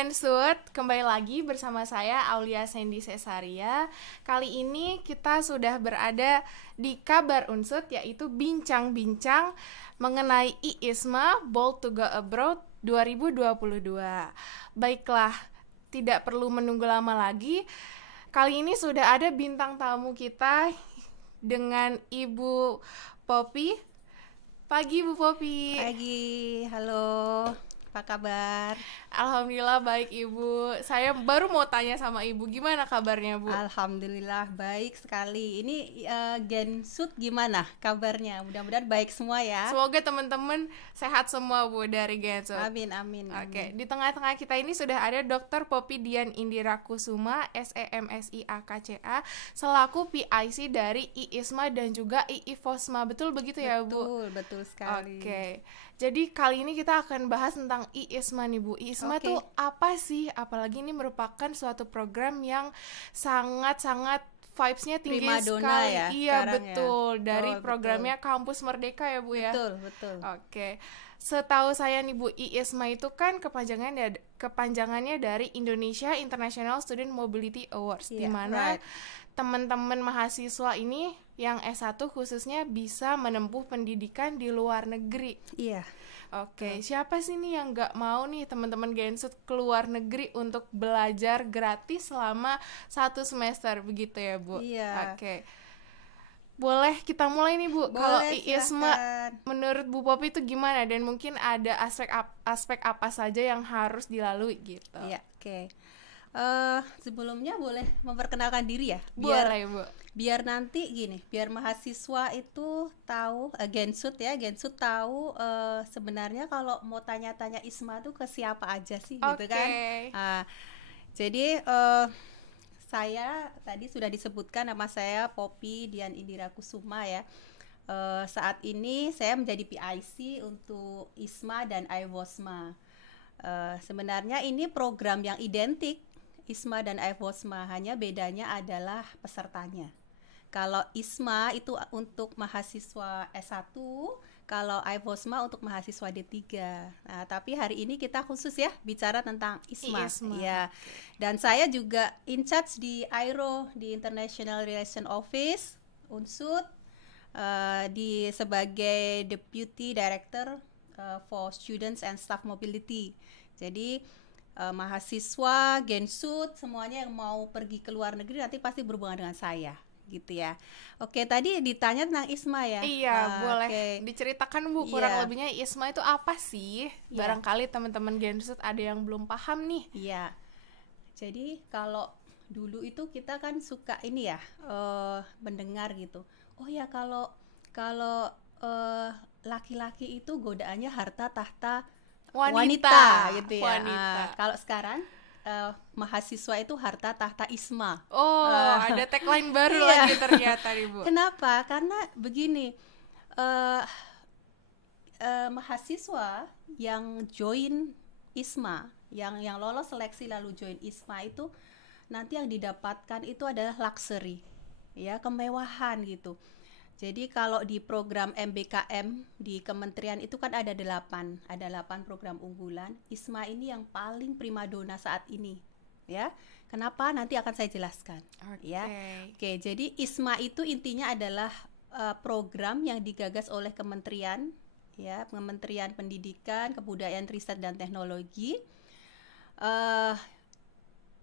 Gensut, kembali lagi bersama saya Aulia Sandy Cesaria. Kali ini kita sudah berada di Kabar Unsut, yaitu bincang-bincang mengenai IISMA Bold to Go Abroad 2022. Baiklah, tidak perlu menunggu lama lagi. Kali ini sudah ada bintang tamu kita dengan Ibu Poppy. Pagi Bu Poppy. Pagi, halo. Apa kabar? Alhamdulillah baik Ibu. Saya baru mau tanya sama Ibu, gimana kabarnya Bu? Alhamdulillah baik sekali. Ini Gensut gimana kabarnya? Mudah-mudahan baik semua ya. Semoga teman-teman sehat semua Bu dari Gensut. Amin, amin. Oke, di tengah-tengah kita ini sudah ada Dr. Poppy Dian Indira Kusuma, SEMSI AKCA, selaku PIC dari IISMA dan juga IIFOSMA. Betul begitu ya Bu? Betul sekali. Oke. Jadi kali ini kita akan bahas tentang IISMA nih Bu. IISMA tuh apa sih? Apalagi ini merupakan suatu program yang sangat-sangat vibes-nya tinggi sekali. Ya, iya betul. Ya. Dari programnya Kampus Merdeka ya Bu ya. Betul. Oke. Setahu saya nih Bu, IISMA itu kan kepanjangannya dari Indonesia International Student Mobility Awards, di mana teman-teman mahasiswa ini yang S1 khususnya bisa menempuh pendidikan di luar negeri. Iya. Oke, siapa sih nih yang nggak mau nih teman-teman Gensut keluar negeri untuk belajar gratis selama 1 semester, begitu ya Bu? Iya. Oke. Boleh kita mulai nih Bu. Kalau IISMA menurut Bu Poppy itu gimana, dan mungkin ada aspek apa saja yang harus dilalui gitu. Iya, oke. Sebelumnya boleh memperkenalkan diri ya? Boleh Bu. Biar nanti gini, biar mahasiswa itu tahu, Gensut tahu sebenarnya kalau mau tanya-tanya ISMA tuh ke siapa aja sih gitu kan. Jadi saya tadi sudah disebutkan nama saya Poppy Dian Indira Kusuma ya. Saat ini saya menjadi PIC untuk ISMA dan IIFOSMA. Sebenarnya ini program yang identik, ISMA dan IIFOSMA, hanya bedanya adalah pesertanya. Kalau ISMA itu untuk mahasiswa S1, kalau IIFOSMA untuk mahasiswa D3. Nah, tapi hari ini kita khusus ya bicara tentang ISMA. Ya. Dan saya juga in charge di IRO, di International Relation Office Unsut, sebagai Deputy Director for Students and Staff Mobility. Jadi mahasiswa Gensut semuanya yang mau pergi ke luar negeri nanti pasti berhubungan dengan saya gitu ya. Oke, tadi ditanya tentang ISMA ya. Iya, boleh diceritakan Bu kurang lebihnya ISMA itu apa sih? Barangkali teman-teman Gensut ada yang belum paham nih. Iya. Jadi kalau dulu itu kita kan suka ini ya, mendengar gitu. Oh ya, kalau laki-laki itu godaannya harta tahta wanita gitu ya. Kalau sekarang mahasiswa itu harta tahta ISMA. Ada tagline baru lagi ternyata nih Bu. Kenapa? Karena begini, mahasiswa yang join ISMA, yang lolos seleksi lalu join ISMA itu nanti yang didapatkan itu adalah luxury, ya, kemewahan gitu. Jadi kalau di program MBKM di kementerian itu kan ada 8 program unggulan. ISMA ini yang paling primadona saat ini, ya. Kenapa? Nanti akan saya jelaskan. Ya. Oke, jadi ISMA itu intinya adalah program yang digagas oleh kementerian, ya, Kementerian Pendidikan, Kebudayaan, Riset dan Teknologi,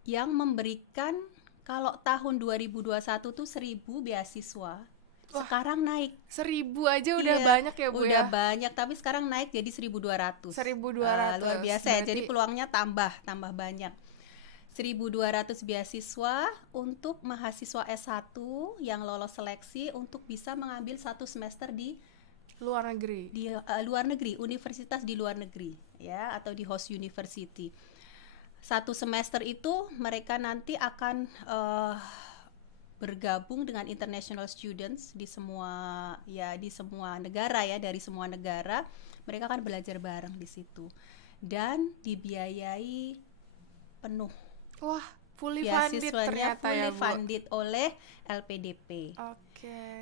yang memberikan, kalau tahun 2021 tuh 1.000 beasiswa. Sekarang naik 1.000 aja udah banyak ya Bu. Udah banyak, tapi sekarang naik jadi 1.200. 1.200. Luar biasa ya. Jadi peluangnya tambah banyak. 1.200 beasiswa untuk mahasiswa S1 yang lolos seleksi untuk bisa mengambil 1 semester di luar negeri. Di luar negeri, universitas di luar negeri ya, atau di host university. 1 semester itu mereka nanti akan bergabung dengan international students di semua negara ya, dari semua negara. Mereka akan belajar bareng di situ dan dibiayai penuh. Wah, fully funded ternyata ya Bu. Fully funded oleh LPDP.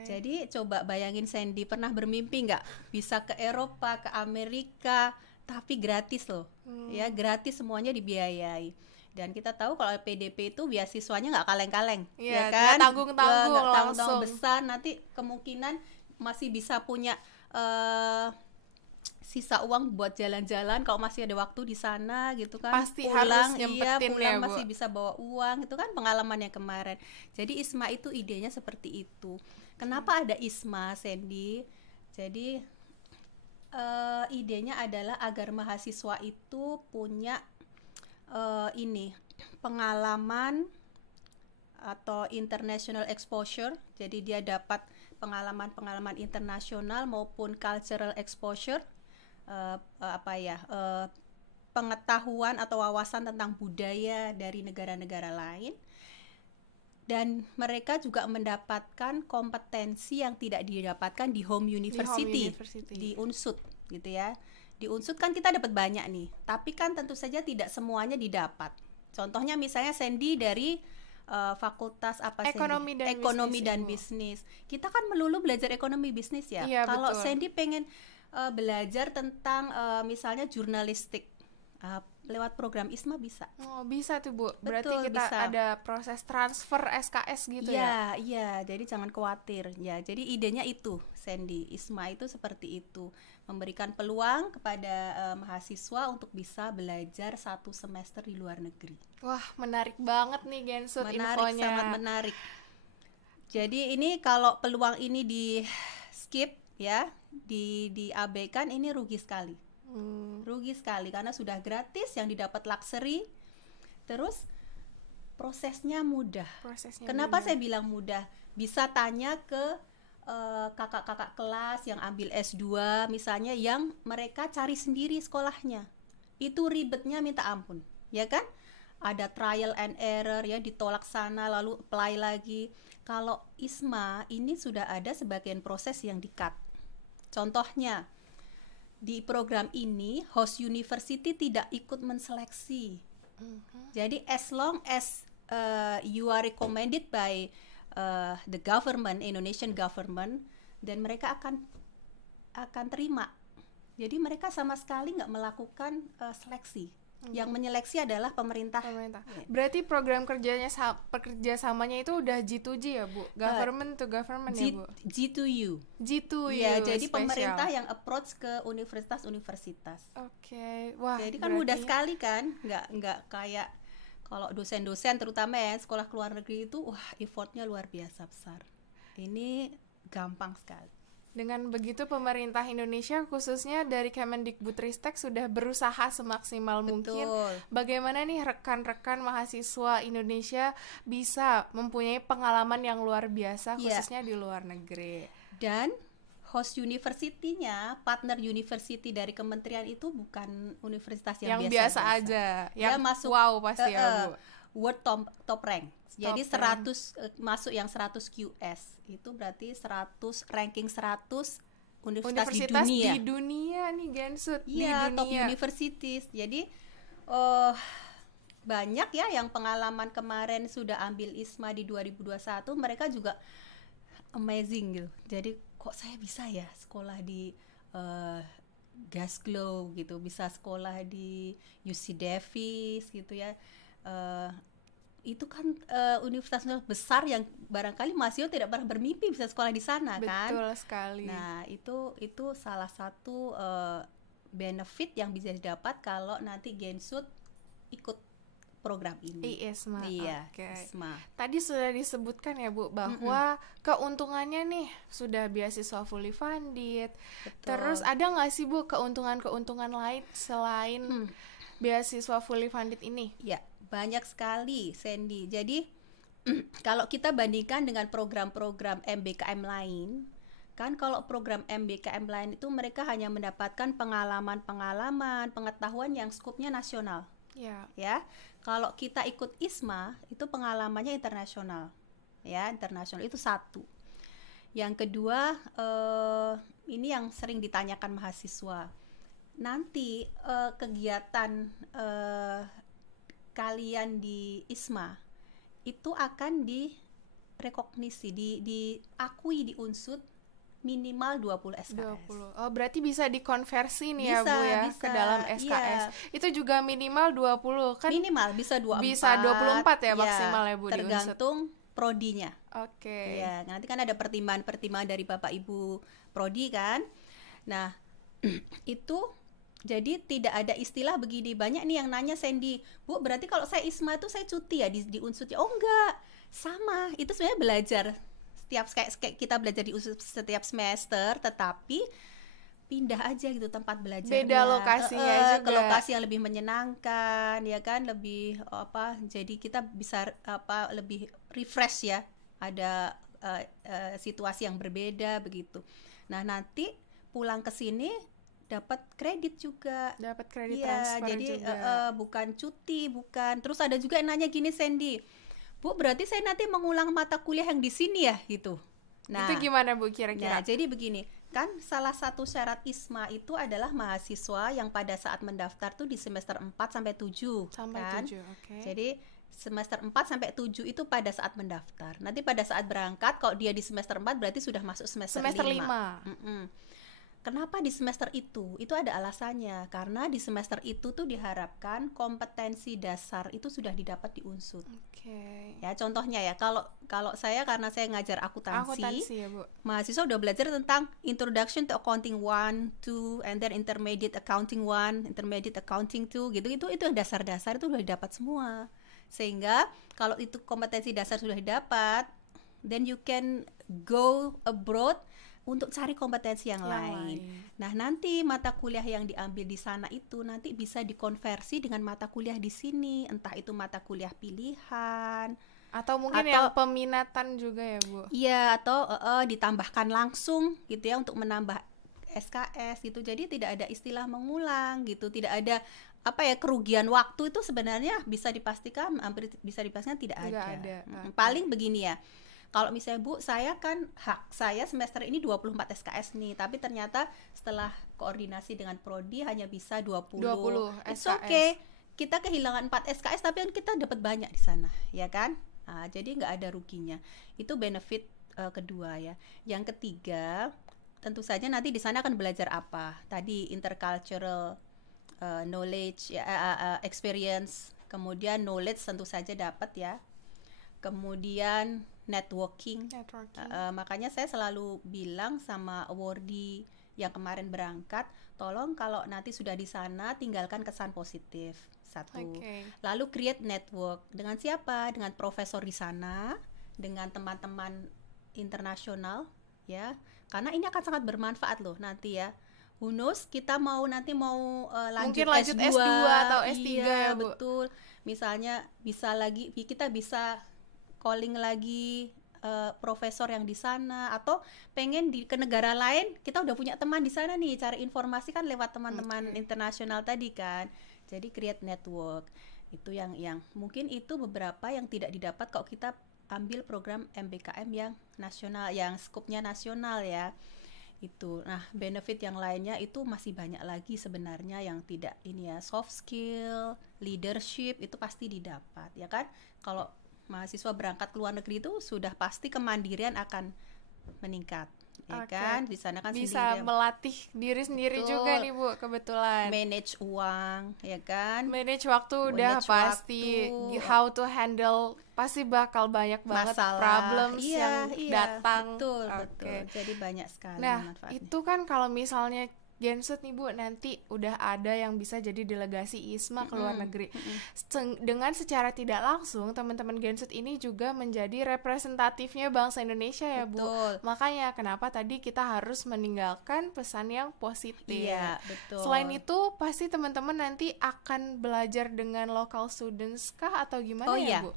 Jadi coba bayangin Sandy, pernah bermimpi nggak bisa ke Eropa, ke Amerika tapi gratis loh. Ya, gratis, semuanya dibiayai. Dan kita tahu kalau PDP itu beasiswanya nggak kaleng-kaleng, ya kan? Nggak tanggung-tanggung tanggung besar, nanti kemungkinan masih bisa punya sisa uang buat jalan-jalan kalau masih ada waktu di sana gitu kan. Pasti pulang, harus nyempetin pulang ya, Bu. Masih bisa bawa uang, itu kan pengalaman yang kemarin. Jadi ISMA itu idenya seperti itu. Kenapa ada ISMA, Sandy? Jadi idenya adalah agar mahasiswa itu punya pengalaman atau international exposure. Jadi dia dapat pengalaman internasional maupun cultural exposure, pengetahuan atau wawasan tentang budaya dari negara-negara lain. Dan mereka juga mendapatkan kompetensi yang tidak didapatkan di home university, di UNSUD gitu ya. Di UNSUD kan kita dapat banyak nih, tapi kan tentu saja tidak semuanya didapat. Contohnya misalnya Sandy dari fakultas ekonomi dan bisnis. Kita kan melulu belajar ekonomi bisnis ya. Iya, kalau betul. Sandy pengen belajar tentang misalnya jurnalistik, lewat program ISMA bisa. Oh, bisa tuh, Bu. Berarti Betul, kita bisa. ada proses transfer SKS gitu ya? Iya, jadi jangan khawatir ya. Jadi idenya itu, Sandy, ISMA itu seperti itu, memberikan peluang kepada mahasiswa untuk bisa belajar 1 semester di luar negeri. Wah, menarik banget nih Gensut infonya. Sangat menarik. Jadi ini kalau peluang ini di skip ya, diabaikan, ini rugi sekali. Rugi sekali karena sudah gratis, yang didapat luxury. Terus prosesnya mudah. Kenapa saya bilang mudah? Bisa tanya ke kakak-kakak kelas yang ambil S2 misalnya, yang mereka cari sendiri sekolahnya. Itu ribetnya minta ampun, ya kan? Ada trial and error ya, ditolak sana lalu apply lagi. Kalau ISMA ini sudah ada sebagian proses yang di-cut. Contohnya, di program ini host university tidak ikut menseleksi. Jadi as long as you are recommended by the government, Indonesian government, dan mereka akan terima. Jadi mereka sama sekali nggak melakukan seleksi. Yang menyeleksi adalah pemerintah. Berarti program kerjasamanya itu udah G2G ya, Bu? Government to government ya, Bu? G2U. G2U. Ya, jadi pemerintah yang approach ke universitas-universitas. Oke. Wah, jadi kan mudah sekali kan? Nggak kayak kalau dosen-dosen terutama ya sekolah luar negeri itu, wah, effortnya luar biasa besar. Ini gampang sekali. Dengan begitu pemerintah Indonesia khususnya dari Kemendikbudristek sudah berusaha semaksimal mungkin. Bagaimana nih rekan-rekan mahasiswa Indonesia bisa mempunyai pengalaman yang luar biasa khususnya di luar negeri. Dan host university-nya, partner university dari kementerian itu bukan universitas yang biasa aja. Yang masuk wow pasti ya, Bu. World top rank. Jadi 100 masuk yang 100 QS. Itu berarti 100 ranking 100 universitas di dunia nih Gensut. Iya, top universities. Jadi banyak ya yang pengalaman kemarin sudah ambil ISMA di 2021, mereka juga amazing gitu. Jadi kok saya bisa ya sekolah di Glasgow gitu, bisa sekolah di UC Davis gitu ya. Itu kan universitas besar yang barangkali mahasiswa tidak pernah bermimpi bisa sekolah di sana. Kan? Betul sekali. Nah, itu salah satu benefit yang bisa didapat kalau nanti Gensut ikut program ini. ISMA. Iya, okay. ISMA. Tadi sudah disebutkan ya, Bu, bahwa keuntungannya nih sudah beasiswa fully funded. Betul. Terus ada nggak sih, Bu, keuntungan-keuntungan lain selain beasiswa fully funded ini? Ya, banyak sekali, Sandy. Jadi kalau kita bandingkan dengan program-program MBKM lain, kan kalau program MBKM lain itu mereka hanya mendapatkan pengalaman, pengetahuan yang skupnya nasional. Ya. Kalau kita ikut ISMA itu pengalamannya internasional. Ya, internasional itu satu. Yang kedua, ini yang sering ditanyakan mahasiswa. Nanti kegiatan kalian di ISMA itu akan direkognisi, diakui di UNSUD minimal 20 SKS. 20. Oh, berarti bisa dikonversi nih ya, Bu ya, Bisa, ke dalam SKS. Iya. Itu juga minimal 20 kan? Minimal bisa 24. Bisa 24 ya maksimal ya, Bu, tergantung prodinya. Oke. Ya, nanti kan ada pertimbangan dari Bapak Ibu prodi kan. Nah, itu jadi tidak ada istilah begini. Banyak nih yang nanya Sandy, Bu, berarti kalau saya ISMA itu saya cuti ya di Unsut ya? Oh enggak, sama. Itu sebenarnya belajar kayak kita belajar di Unsut setiap semester, tetapi pindah aja gitu tempat belajarnya. Beda lokasinya juga. Ke lokasi yang lebih menyenangkan, ya kan, lebih jadi kita bisa lebih refresh ya. Ada situasi yang berbeda begitu. Nah, nanti pulang ke sini dapat kredit juga. Dapat kredit transfer jadi, juga. Bukan cuti, bukan. Terus ada juga yang nanya gini, Sandy, Bu, berarti saya nanti mengulang mata kuliah yang di sini ya gitu. Nah, itu gimana, Bu, kira-kira? Nah, jadi begini, kan salah satu syarat ISMA itu adalah mahasiswa yang pada saat mendaftar tuh di semester 4 sampai 7. Sampai kan? 7, oke. Jadi semester 4 sampai 7 itu pada saat mendaftar. Nanti pada saat berangkat, kalau dia di semester 4 berarti sudah masuk semester 5. Kenapa di semester itu? Itu ada alasannya. Karena di semester itu tuh diharapkan kompetensi dasar itu sudah didapat di Unsut. Oke. Ya, contohnya ya, kalau saya karena saya ngajar akuntansi ya, Bu. Mahasiswa udah belajar tentang Introduction to Accounting 1, 2, and then Intermediate Accounting 1, Intermediate Accounting 2, gitu. Itu yang dasar-dasar itu udah didapat semua. Sehingga kalau itu kompetensi dasar sudah didapat, then you can go abroad untuk cari kompetensi yang lain. Nah, nanti mata kuliah yang diambil di sana itu nanti bisa dikonversi dengan mata kuliah di sini, entah itu mata kuliah pilihan atau mungkin yang peminatan juga ya, Bu. Iya, atau ditambahkan langsung gitu ya untuk menambah SKS gitu. Jadi tidak ada istilah mengulang gitu, tidak ada kerugian waktu itu sebenarnya bisa dipastikan tidak ada. Paling begini ya. Kalau misalnya, Bu, saya kan hak saya semester ini 24 SKS nih, tapi ternyata setelah koordinasi dengan prodi hanya bisa 20 SKS. It's okay. Kita kehilangan 4 SKS tapi kan kita dapat banyak di sana, ya kan? Nah, jadi nggak ada ruginya. Itu benefit kedua ya. Yang ketiga, tentu saja nanti di sana akan belajar apa? Tadi intercultural knowledge, experience, kemudian knowledge tentu saja dapat ya. Kemudian networking. Makanya saya selalu bilang sama awardee yang kemarin berangkat, tolong kalau nanti sudah di sana tinggalkan kesan positif. Satu. Lalu create network. Dengan siapa? Dengan profesor di sana, dengan teman-teman internasional ya. Karena ini akan sangat bermanfaat loh nanti ya. Who knows, kita lanjut mungkin lanjut S2 atau S3 ya, Bu. Betul. Misalnya kita bisa calling lagi profesor yang di sana, atau pengen ke negara lain, kita udah punya teman di sana nih, cari informasi kan lewat teman-teman internasional tadi kan. Jadi create network. Itu yang mungkin itu beberapa yang tidak didapat kalau kita ambil program MBKM yang nasional, yang skupnya nasional ya. Itu. Nah, benefit yang lainnya itu masih banyak lagi sebenarnya yang tidak ini ya, soft skill, leadership itu pasti didapat ya kan. Kalau mahasiswa berangkat ke luar negeri itu sudah pasti kemandirian akan meningkat, ya kan? Di sana kan bisa melatih diri sendiri. Betul. Juga nih, Bu, kebetulan. Manage uang, ya kan? Manage waktu udah pasti. How to handle pasti bakal banyak banget problems yang datang. Betul. Jadi banyak sekali manfaatnya. Nah, itu kan kalau misalnya Gensut nih, Bu, nanti udah ada yang bisa jadi delegasi ISMA ke luar negeri. Dengan secara tidak langsung teman-teman Gensut ini juga menjadi representatifnya bangsa Indonesia ya, Bu. Makanya kenapa tadi kita harus meninggalkan pesan yang positif. Iya, betul. Selain itu pasti teman-teman nanti akan belajar dengan local students kah atau gimana Bu?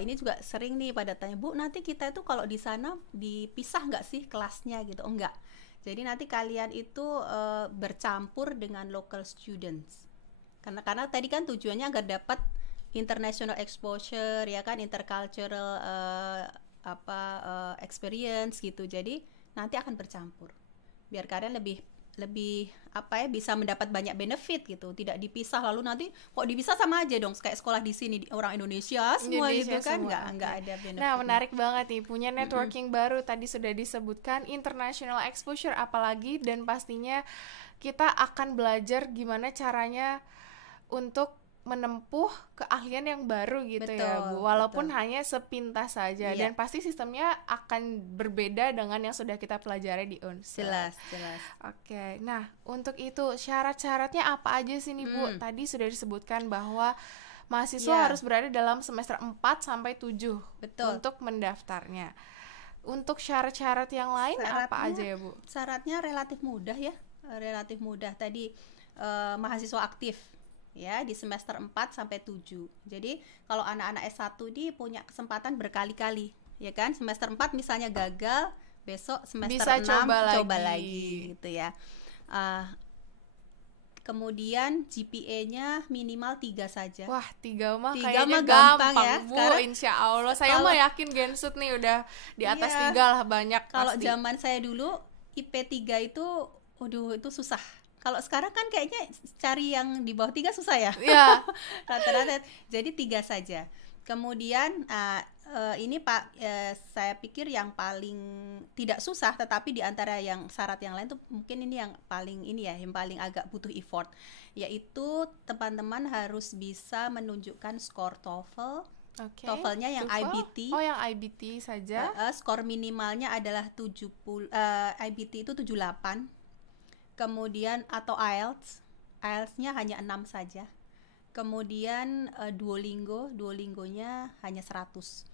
Ini juga sering nih pada tanya, Bu, nanti kita itu kalau di sana dipisah nggak sih kelasnya gitu? Oh, enggak. Jadi nanti kalian itu bercampur dengan local students. Karena tadi kan tujuannya agar dapat international exposure ya kan, intercultural experience gitu. Jadi nanti akan bercampur. Biar kalian lebih apa ya, bisa mendapat banyak benefit gitu, tidak dipisah. Lalu nanti kok dipisah, sama aja dong kayak sekolah di sini orang Indonesia semua gitu kan, nggak ada benefit. Nah, menarik banget nih, punya networking baru tadi sudah disebutkan, international exposure apalagi, dan pastinya kita akan belajar gimana caranya untuk menempuh keahlian yang baru gitu. Betul, ya Bu, walaupun hanya sepintas saja. Dan pasti sistemnya akan berbeda dengan yang sudah kita pelajari di Unsut. Jelas. Oke, nah untuk itu syarat-syaratnya apa aja sih nih Bu? Tadi sudah disebutkan bahwa mahasiswa harus berada dalam semester 4 sampai 7 untuk mendaftarnya. Untuk syarat-syarat yang lain apa aja ya Bu? Syaratnya relatif mudah ya, tadi mahasiswa aktif ya di semester 4 sampai 7. Jadi kalau anak-anak S1 ini punya kesempatan berkali-kali, ya kan? Semester 4 misalnya gagal, besok semester bisa 6 coba lagi gitu ya. Kemudian GPA-nya minimal 3 saja. Wah, 3 mah kayaknya gampang ya. Bu, sekarang, insya Allah. Saya mah yakin Gensut nih udah di atas 3 lah banyak. Kalau zaman saya dulu IP 3 itu, itu susah. Kalau sekarang kan kayaknya cari yang di bawah 3 susah ya. Iya. Rata-rata jadi 3 saja. Kemudian ini Pak, saya pikir yang paling tidak susah, tetapi di antara yang syarat yang lain tuh mungkin ini yang paling yang paling agak butuh effort, yaitu teman-teman harus bisa menunjukkan skor TOEFL. TOEFL-nya yang IBT. Oh, yang IBT saja. Skor minimalnya adalah 70, IBT itu 78. Kemudian atau IELTS-nya hanya 6 saja. Kemudian Duolingo-nya hanya 100.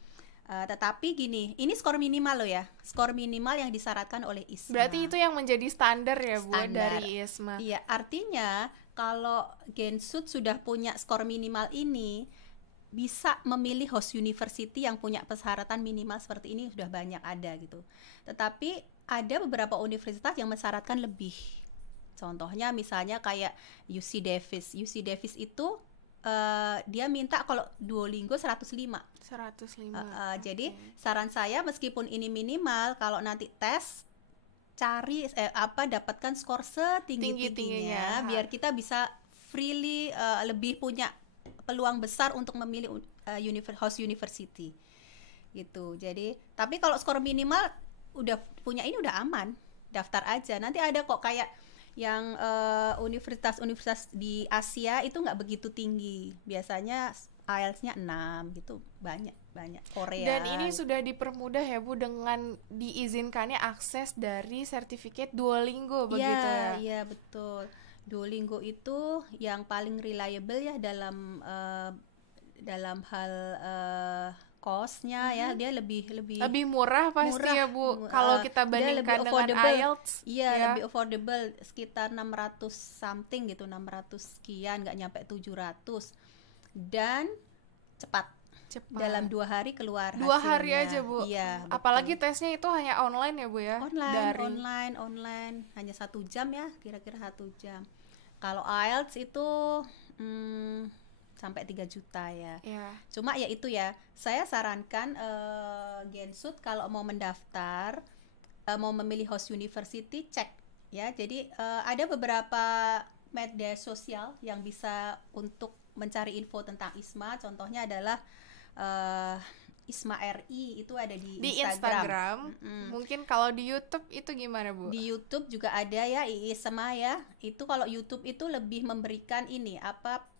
Tetapi gini, ini skor minimal loh ya. Skor minimal yang disyaratkan oleh ISMA. Berarti itu yang menjadi standar ya Bu, dari ISMA. Iya, artinya kalau Gensut sudah punya skor minimal ini, bisa memilih host university yang punya persyaratan minimal seperti ini, sudah banyak ada gitu. Tetapi ada beberapa universitas yang mensyaratkan lebih. Contohnya misalnya kayak UC Davis. UC Davis itu dia minta kalau Duolingo 105. Jadi saran saya, meskipun ini minimal, kalau nanti tes cari dapatkan skor setinggi-tingginya biar kita bisa freely lebih punya peluang besar untuk memilih host university gitu. Jadi tapi kalau skor minimal udah punya ini udah aman, daftar aja. Nanti ada kok kayak yang universitas-universitas di Asia itu nggak begitu tinggi, biasanya IELTS-nya 6 gitu, banyak Korea. Dan ini sudah dipermudah ya Bu dengan diizinkannya akses dari sertifikat Duolingo begitu ya? Iya betul. Duolingo itu yang paling reliable ya dalam hal cost-nya ya, dia lebih murah pasti ya Bu. Kalau kita bandingkan dengan IELTS, lebih affordable, sekitar 600 something gitu, 600 sekian, nggak nyampe 700, dan cepat. Dalam 2 hari keluar hasilnya. 2 hari aja Bu. Iya. Betul. Apalagi tesnya itu hanya online ya Bu ya? Online, hanya 1 jam ya, kira-kira 1 jam. Kalau IELTS itu sampai 3 juta ya. Cuma ya itu ya, saya sarankan Gensut kalau mau mendaftar, mau memilih host university, cek ya. Jadi ada beberapa media sosial yang bisa untuk mencari info tentang ISMA. Contohnya adalah ISMA RI, itu ada di Instagram. Mungkin kalau di YouTube itu gimana Bu? Di YouTube juga ada ya, ISMA ya. Itu kalau YouTube itu lebih memberikan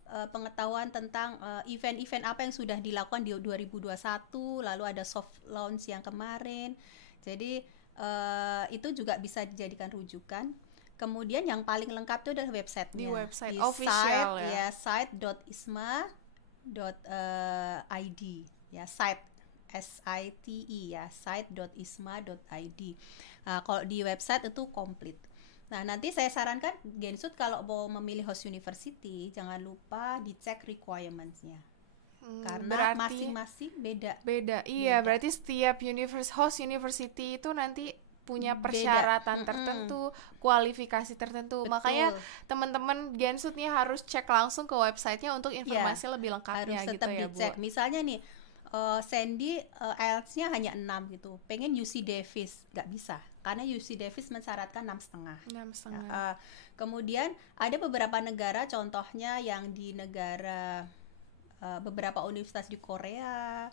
pengetahuan tentang event-event apa yang sudah dilakukan di 2021, lalu ada soft launch yang kemarin. Jadi itu juga bisa dijadikan rujukan. Kemudian yang paling lengkap itu adalah website-nya. Di website official ya. site.isma.id ya, site SITE ya, site.isma.id. Nah, kalau di website itu komplit. Nah, nanti saya sarankan Gensut kalau mau memilih host university, jangan lupa dicek requirements-nya. Karena masing-masing beda. Iya, berarti setiap host university itu nanti punya persyaratan tertentu, kualifikasi tertentu. Betul. Makanya teman-teman Gensut nih harus cek langsung ke websitenya untuk informasi lebih lengkapnya harus gitu tetap ya dicek. Bu. Misalnya nih Sandy IELTS-nya hanya 6 gitu. Pengen UC Davis, nggak bisa. Karena UC Davis mensyaratkan 6,5. 6,5. Kemudian ada beberapa negara, contohnya yang di negara beberapa universitas di Korea,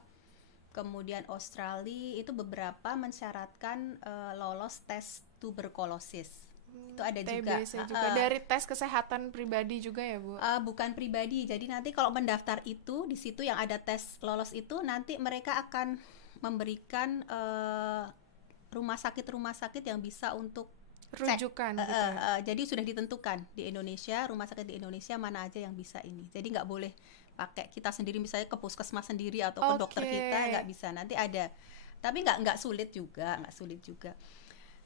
kemudian Australia, itu beberapa mensyaratkan lolos tes tuberkulosis. Itu ada TBC juga. Dari tes kesehatan pribadi juga ya, Bu? Bukan pribadi. Jadi nanti kalau mendaftar itu, di situ yang ada tes lolos itu, nanti mereka akan memberikan rumah sakit yang bisa untuk rujukan cek. gitu. Jadi sudah ditentukan di Indonesia, rumah sakit di Indonesia mana aja yang bisa ini. Jadi nggak boleh pakai kita sendiri, misalnya ke puskesmas sendiri atau ke dokter kita, nggak bisa. Nanti ada. Tapi nggak sulit juga.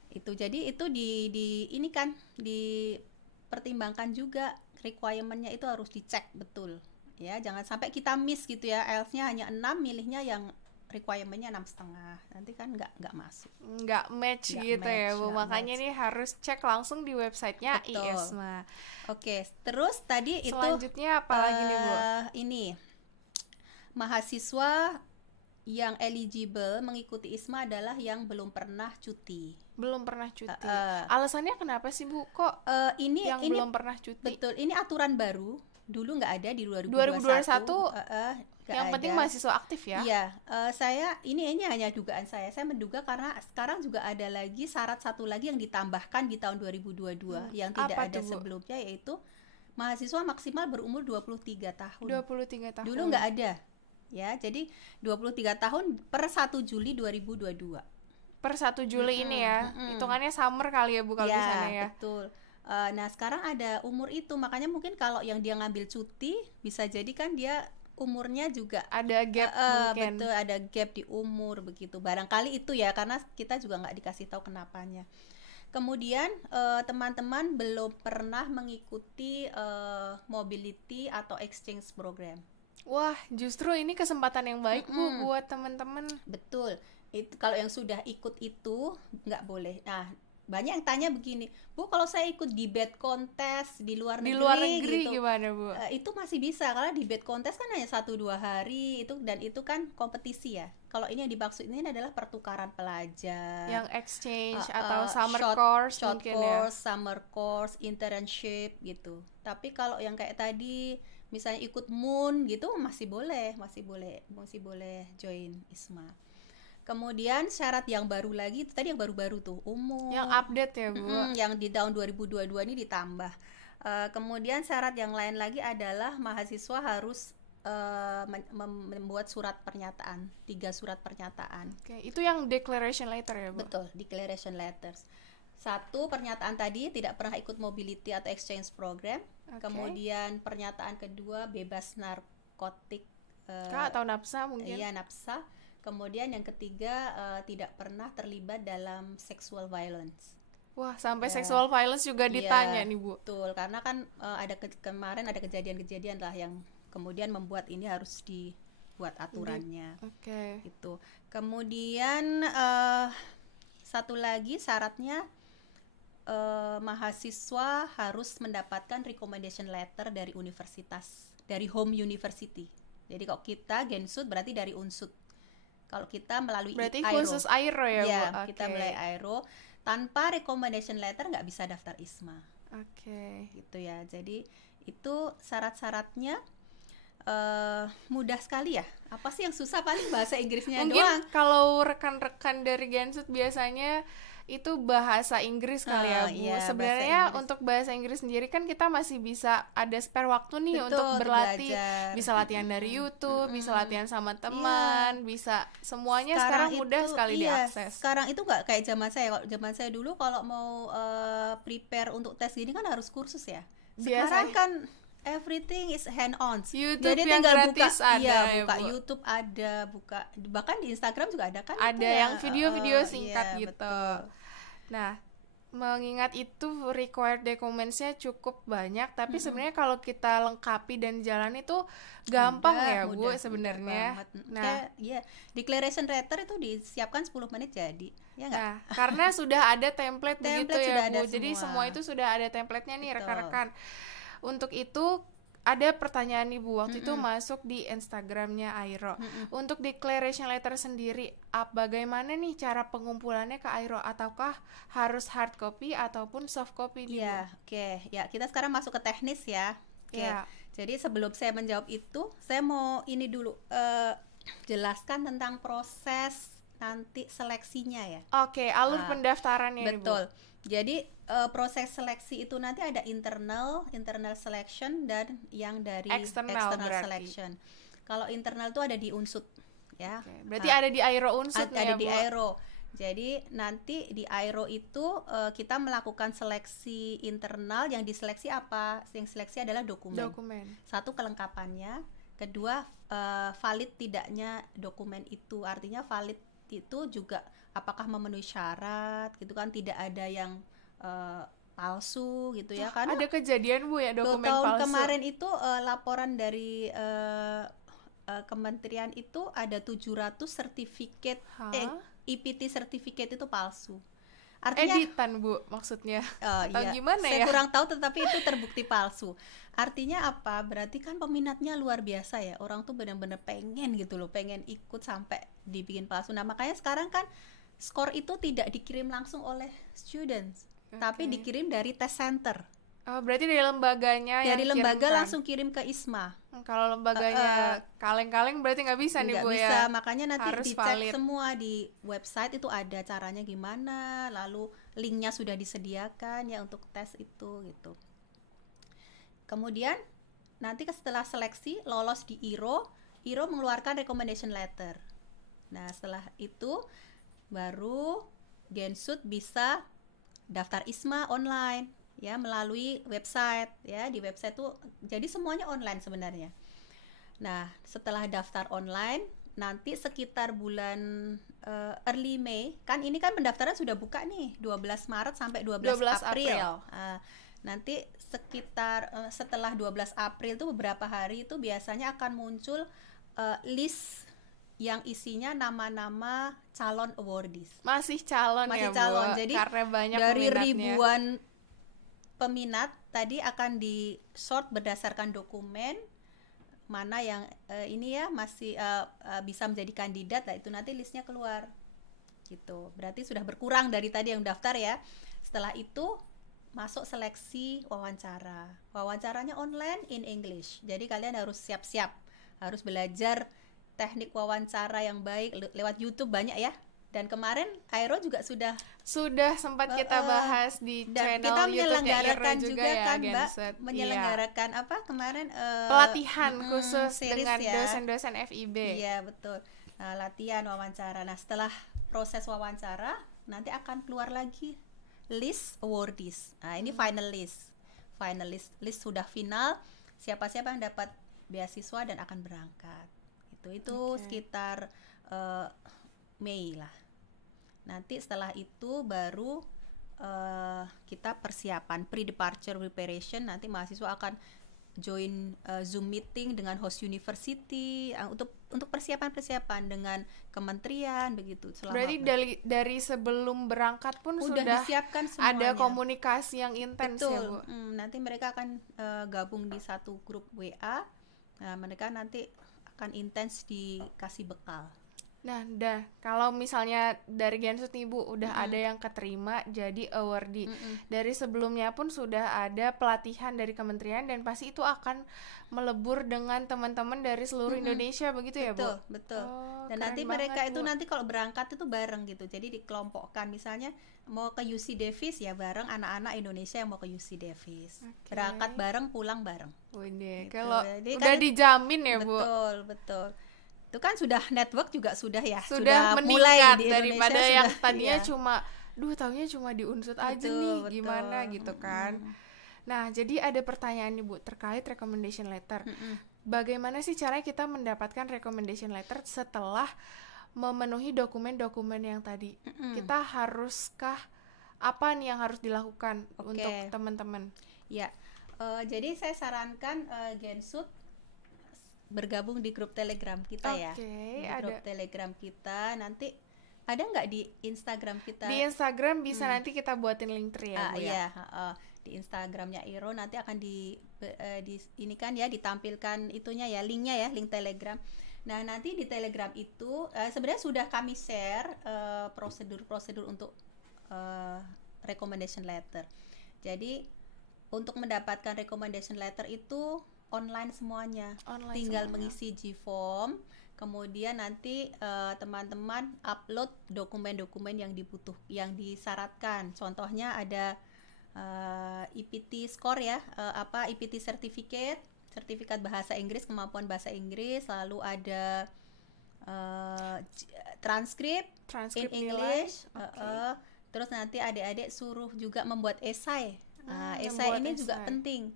Itu jadi itu di ini kan dipertimbangkan juga, requirement-nya itu harus dicek betul ya, jangan sampai kita miss gitu ya, IELTS-nya hanya 6, milihnya yang requirement-nya 6,5, nanti kan nggak masuk, nggak match gitu ya Bu, makanya ini harus cek langsung di websitenya ISMA. Oke, terus tadi selanjutnya itu selanjutnya apa lagi nih Bu? Ini mahasiswa yang eligible mengikuti ISMA adalah yang belum pernah cuti. Alasannya kenapa sih Bu? Kok ini belum pernah cuti? Betul, ini aturan baru. Dulu nggak ada di 2021. Yang penting mahasiswa aktif ya. Iya, saya ini hanya dugaan saya. Saya menduga karena sekarang juga ada lagi syarat satu lagi yang ditambahkan di tahun 2022 yang tidak ada sebelumnya, yaitu mahasiswa maksimal berumur 23 tahun. 23 tahun. Dulu nggak ada. Ya, jadi 23 tahun per 1 Juli 2022. Per 1 Juli ini ya. Hitungannya summer kali ya Bu kalau di sana ya. Betul. Nah, sekarang ada umur itu, makanya mungkin kalau yang dia ngambil cuti bisa jadi kan dia umurnya juga ada gap mungkin. Betul, ada gap di umur begitu. Barangkali itu ya, karena kita juga nggak dikasih tahu kenapanya. Kemudian teman-teman belum pernah mengikuti mobility atau exchange program. Wah, justru ini kesempatan yang baik Bu buat teman-teman. Betul. Itu kalau yang sudah ikut itu nggak boleh. Nah, banyak yang tanya begini, Bu, kalau saya ikut debate kontes di luar negeri gitu, gimana Bu? Itu masih bisa, karena debate kontes kan hanya 1-2 hari itu, dan itu kan kompetisi ya. Kalau ini yang dimaksud ini adalah pertukaran pelajar, yang exchange atau summer course mungkin ya. Summer course, internship gitu. Tapi kalau yang kayak tadi misalnya ikut MOON gitu masih boleh join ISMA. Kemudian syarat yang baru lagi, tadi yang baru-baru tuh umum, yang update ya Bu, yang di tahun 2022 ini ditambah. Kemudian syarat yang lain lagi adalah mahasiswa harus membuat surat pernyataan, 3 surat pernyataan. Oke, itu yang declaration letter ya Bu? Betul, declaration letters. 1, pernyataan tadi tidak pernah ikut mobility atau exchange program. Kemudian pernyataan kedua bebas narkotik atau nafsa mungkin. Iya, nafsa. Kemudian yang ketiga tidak pernah terlibat dalam sexual violence. Wah, sampai sexual violence juga ditanya nih Bu. Betul, karena kan kemarin ada kejadian-kejadian lah yang kemudian membuat ini harus dibuat aturannya. Oke. Itu. Kemudian satu lagi syaratnya mahasiswa harus mendapatkan recommendation letter dari universitas, dari home university. Jadi kalau kita Gensut berarti dari Unsut. Kalau kita melalui berarti Aero. Khusus Aero ya Bu? Kita melalui Aero. Tanpa recommendation letter nggak bisa daftar ISMA. Gitu ya. Jadi itu syarat-syaratnya mudah sekali ya. Apa sih yang susah? Paling bahasa Inggrisnya mungkin doang. Kalau rekan-rekan dari Gensut biasanya itu bahasa Inggris kali ya Bu. Sebenarnya untuk bahasa Inggris sendiri kan kita masih bisa ada spare waktu nih. Betul, untuk berlatih, bisa latihan dari YouTube, bisa latihan sama teman, bisa semuanya sekarang mudah sekali diakses. Sekarang itu nggak kayak zaman saya. Kalau zaman saya dulu kalau mau prepare untuk tes gini kan harus kursus ya. Sekarang kan everything is hand on. YouTube jadi yang tinggal gratis buka, ada YouTube ada, bahkan di Instagram juga ada kan. Ada yang video-video singkat gitu. Betul. Nah, mengingat itu required documents-nya cukup banyak, tapi sebenarnya kalau kita lengkapi dan jalan itu gampang Bu sebenarnya. Nah, declaration letter itu disiapkan 10 menit jadi. Ya enggak? Nah, karena sudah ada template begitu ya Bu. Jadi semua itu sudah ada template-nya nih rekan-rekan. Untuk itu ada pertanyaan nih Bu, waktu itu masuk di Instagramnya Airo. Untuk declaration letter sendiri, bagaimana nih cara pengumpulannya ke Airo? Ataukah harus hard copy ataupun soft copy nih Bu? Ya, kita sekarang masuk ke teknis ya. Jadi sebelum saya menjawab itu, saya mau ini dulu jelaskan tentang proses nanti seleksinya ya. Alur pendaftarannya. Betul. Jadi proses seleksi itu nanti ada internal selection dan yang dari external selection. Kalau internal itu ada di Unsut ya. Berarti ada di Airo Unsut ada di Airo. Jadi nanti di Airo itu kita melakukan seleksi internal. Yang diseleksi apa? Yang seleksi adalah dokumen. Satu, kelengkapannya. Kedua, valid tidaknya dokumen itu. Artinya valid itu juga apakah memenuhi syarat gitu kan, tidak ada yang palsu gitu ya kan. Ada kejadian Bu ya dokumen palsu. Tahun kemarin itu laporan dari kementerian itu ada 700 sertifikat EPT sertifikat itu palsu. Artinya editan Bu maksudnya. Atau gimana saya kurang tahu, tetapi itu terbukti palsu. Artinya apa? Berarti kan peminatnya luar biasa ya. Orang tuh benar-benar pengen gitu loh, pengen ikut sampai dibikin palsu. Nah, makanya sekarang kan skor itu tidak dikirim langsung oleh students, tapi dikirim dari test center. Berarti dari lembaganya dari lembaga langsung kirim ke ISMA. Kalau lembaganya kaleng-kaleng berarti nggak bisa nih Bu ya. Nggak bisa, makanya nanti dicek semua di website itu ada caranya gimana, lalu linknya sudah disediakan ya untuk tes itu gitu. Kemudian nanti setelah seleksi lolos di Airo mengeluarkan recommendation letter. Nah setelah itu baru Gensut bisa daftar ISMA online ya melalui website ya. Di website tuh jadi semuanya online sebenarnya. Nah setelah daftar online nanti sekitar bulan early May, kan ini kan pendaftaran sudah buka nih 12 Maret sampai 12 April. Nanti sekitar setelah 12 April itu beberapa hari itu biasanya akan muncul list yang isinya nama-nama calon awardees. Masih calon. Jadi karena banyak dari ribuan peminat tadi akan di sort berdasarkan dokumen mana yang ini ya masih bisa menjadi kandidat. Nah itu nanti listnya keluar gitu. Berarti sudah berkurang dari tadi yang daftar ya. Setelah itu masuk seleksi wawancara. Wawancaranya online in English. Jadi kalian harus siap-siap, harus belajar teknik wawancara yang baik lewat YouTube banyak ya. Dan kemarin Airo juga sudah sempat kita bahas di channel kita menyelenggarakan juga ya, kan Mbak, Gensut. menyelenggarakan apa kemarin pelatihan khusus dengan ya. dosen-dosen FIB. Iya betul. Nah, latihan wawancara. Nah setelah proses wawancara nanti akan keluar lagi list awardees. Nah ini finalist sudah final, siapa-siapa yang dapat beasiswa dan akan berangkat. Itu sekitar Mei lah. Nanti setelah itu baru kita persiapan pre-departure preparation. Nanti mahasiswa akan join Zoom meeting dengan host university untuk persiapan dengan kementerian begitu. Berarti dari sebelum berangkat pun sudah disiapkan semuanya. Ada komunikasi yang intens ya Bu. Nanti mereka akan gabung di satu grup WA. Nah, mereka nanti akan intens dikasih bekal. Nah, kalau misalnya dari Gensut nih Bu, udah ada yang keterima jadi awardee. Dari sebelumnya pun sudah ada pelatihan dari kementerian dan pasti itu akan melebur dengan teman-teman dari seluruh Indonesia begitu ya Bu? Betul. Dan nanti mereka itu nanti kalau berangkat itu bareng gitu. Jadi dikelompokkan, misalnya mau ke UC Davis ya bareng anak-anak Indonesia yang mau ke UC Davis. Berangkat bareng, pulang bareng. Gitu. Kalau udah dijamin ya Bu? Betul. Itu kan sudah network juga sudah meningkat mulai di daripada yang tadinya taunya cuma di Unsut aja nih gimana gitu kan. Nah jadi ada pertanyaan nih Bu terkait recommendation letter. Bagaimana sih caranya kita mendapatkan recommendation letter setelah memenuhi dokumen-dokumen yang tadi? Kita haruskah apa nih yang harus dilakukan untuk teman-teman? Ya, jadi saya sarankan Gensut bergabung di grup Telegram kita ya. Di grup Telegram kita nanti ada nggak di Instagram kita? Di Instagram bisa nanti kita buatin link tree ya Bu ya. Di di Instagramnya IRO nanti akan ini kan ya, ditampilkan itunya ya, linknya ya, link Telegram. Nah nanti di Telegram itu sebenarnya sudah kami share prosedur-prosedur untuk recommendation letter. Jadi untuk mendapatkan recommendation letter itu online semuanya, tinggal mengisi G-form, kemudian nanti teman-teman upload dokumen-dokumen yang disyaratkan. Contohnya ada EPT score ya, EPT sertifikat bahasa Inggris, kemampuan bahasa Inggris, lalu ada transkrip in English, terus nanti adik-adik suruh juga membuat esai. Esai ini juga penting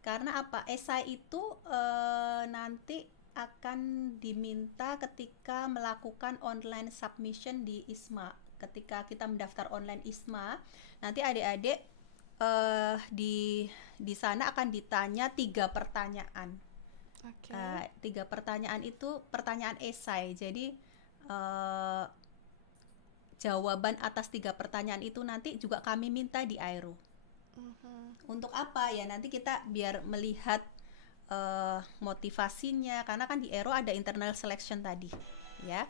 karena apa? Esai itu nanti akan diminta ketika melakukan online submission di ISMA. Ketika kita mendaftar online ISMA, nanti adik-adik di sana akan ditanya 3 pertanyaan. 3 pertanyaan itu pertanyaan esai. Jadi jawaban atas 3 pertanyaan itu nanti juga kami minta di AIRO. Untuk apa ya? Nanti kita biar melihat motivasinya, karena kan di AIRO ada internal selection tadi, ya.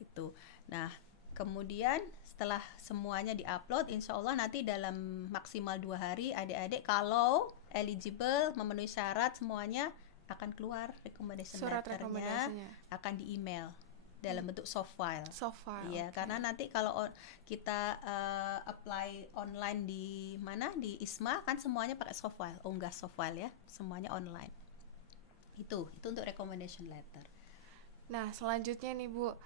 Itu. Nah, kemudian setelah semuanya diupload, insya Allah nanti dalam maksimal 2 hari adik-adik kalau eligible, memenuhi syarat semuanya, akan keluar surat rekomendasinya akan di email dalam bentuk soft file. Iya, karena nanti kalau kita apply online di mana, di ISMA kan semuanya pakai soft file, unggah soft file ya, semuanya online. Itu untuk recommendation letter. Nah, selanjutnya nih Bu,